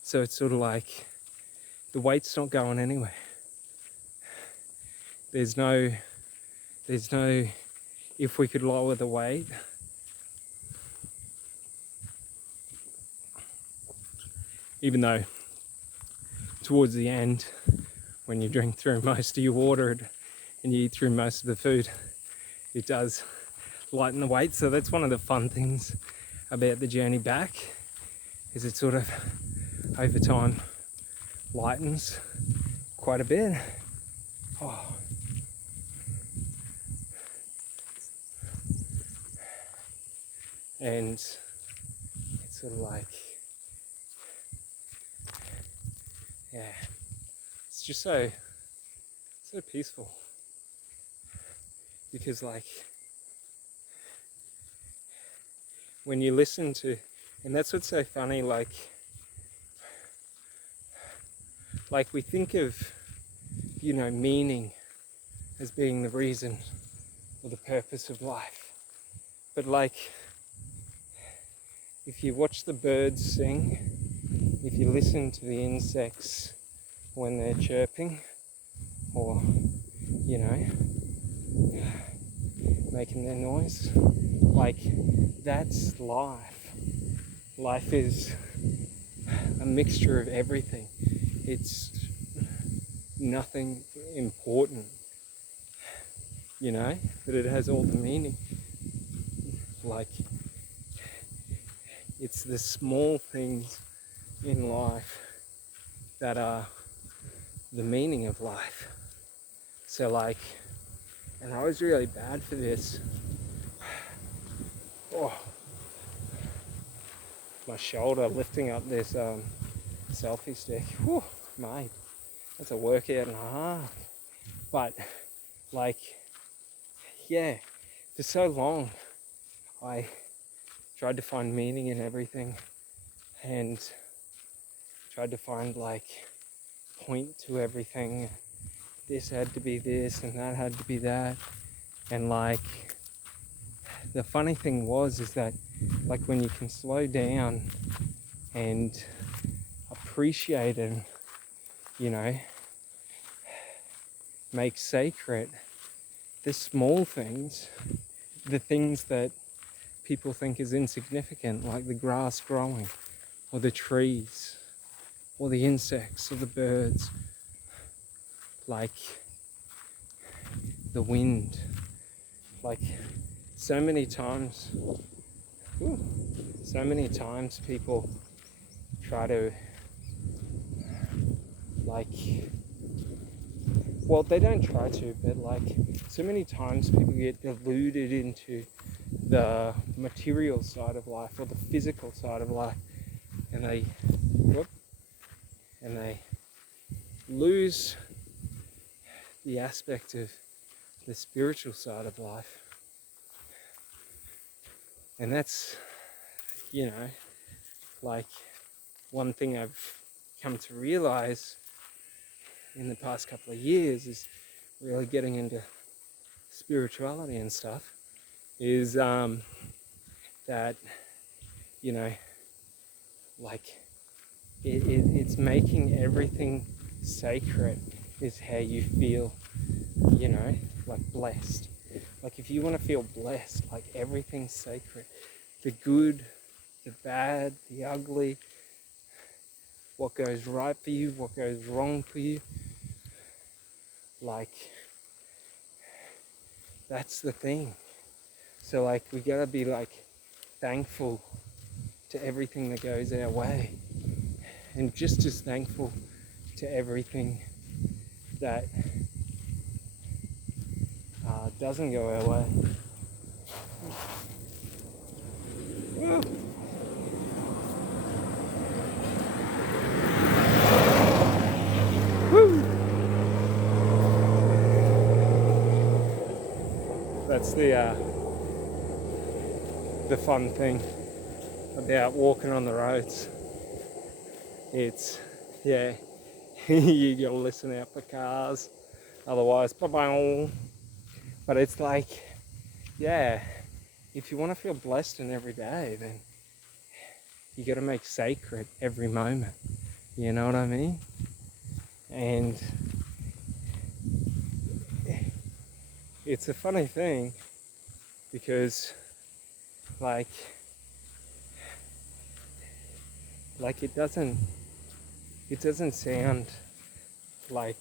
so it's sort of like, the weight's not going anywhere. There's no, if we could lower the weight, even though towards the end, when you drink through most of your water and you eat through most of the food, it does lighten the weight. So that's one of the fun things about the journey back, is it sort of over time lightens quite a bit. Oh. And it's sort of like, yeah, it's just so peaceful, because like when you listen to, and that's what's so funny, like we think of, you know, meaning as being the reason or the purpose of life, but like if you watch the birds sing, if you listen to the insects when they're chirping, or, you know, making their noise, like that's life. Life is a mixture of everything. It's nothing important, you know, but it has all the meaning. Like, it's the small things in life that are the meaning of life. So like, and I was really bad for this. Oh, my shoulder lifting up this selfie stick. Whew, mate, that's a workout and a half. But like, yeah, for so long I tried to find meaning in everything and tried to find like point to everything. This had to be this and that had to be that. And like, the funny thing is that like when you can slow down and appreciate and, you know, make sacred the small things, the things that people think is insignificant, like the grass growing, or the trees, or the insects, or the birds, like the wind. Like so many times people try to, like, well, they don't try to, but like so many times people get deluded into the material side of life or the physical side of life, and they lose the aspect of the spiritual side of life. And that's, you know, like one thing I've come to realize in the past couple of years is really getting into spirituality and stuff is that, you know, like it's making everything sacred is how you feel, you know, like blessed. Like if you want to feel blessed, like everything's sacred. The good, the bad, the ugly, what goes right for you, what goes wrong for you. Like, that's the thing. So like we gotta be like thankful to everything that goes our way, and just as thankful to everything that doesn't go our way. Woo. Woo. That's the fun thing about walking on the roads. It's, yeah, you gotta listen out for cars, otherwise bye-bye. But it's like, yeah, if you want to feel blessed in every day, then you gotta make sacred every moment, you know what I mean? And it's a funny thing because like it doesn't sound like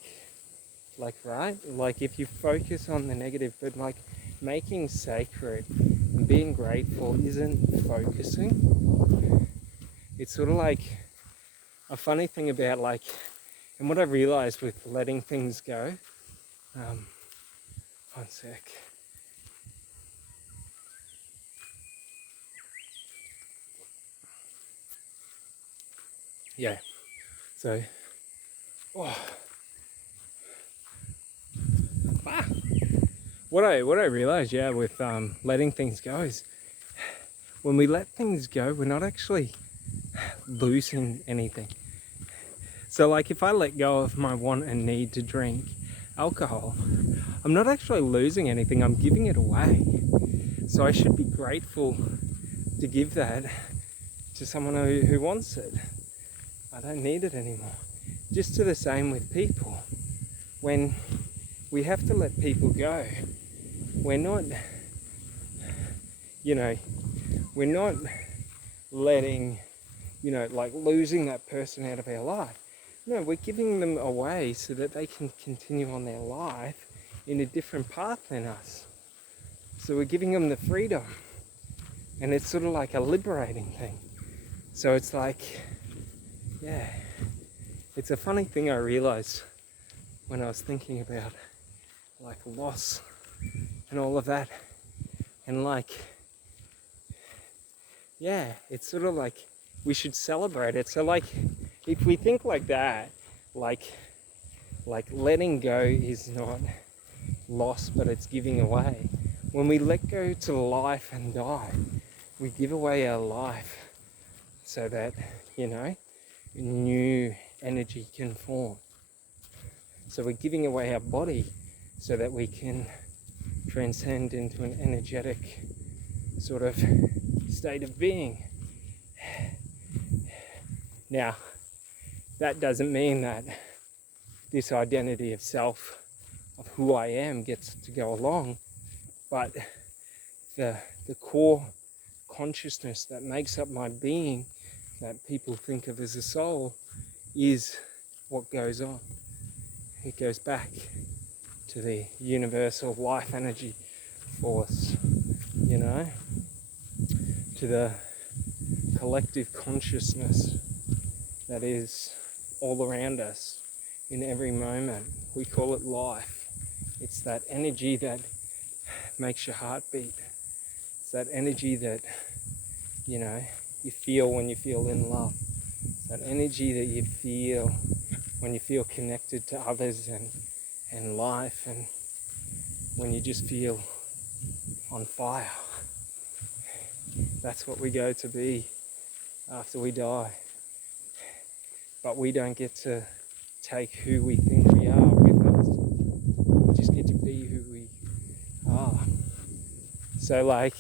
right, like if you focus on the negative, but like making sacred and being grateful isn't focusing. It's sort of like a funny thing about like And what I realized with letting things go, one sec. Yeah, so, what I realized, yeah, with letting things go is when we let things go, we're not actually losing anything. So like if I let go of my want and need to drink alcohol, I'm not actually losing anything, I'm giving it away. So I should be grateful to give that to someone who wants it. I don't need it anymore. Just to the same with people. When we have to let people go, we're not, we're not letting, like losing that person out of our life. No, we're giving them away so that they can continue on their life in a different path than us. So we're giving them the freedom. And it's sort of like a liberating thing. So it's like, yeah, it's a funny thing I realized when I was thinking about like loss and all of that. And like, yeah, it's sort of like we should celebrate it. So like, if we think like that, like letting go is not loss, but it's giving away. When we let go to life and die, we give away our life so that, new energy can form. So we're giving away our body so that we can transcend into an energetic sort of state of being. Now, that doesn't mean that this identity of self, of who I am, gets to go along, but the core consciousness that makes up my being, that people think of as a soul, is what goes on. It goes back to the universal life energy force, to the collective consciousness that is all around us in every moment. We call it life. It's that energy that makes your heart beat. It's that energy that, you feel when you feel in love. It's that energy that you feel when you feel connected to others and life, and when you just feel on fire. That's what we go to be after we die. But we don't get to take who we think we are with us. We just get to be who we are. So like,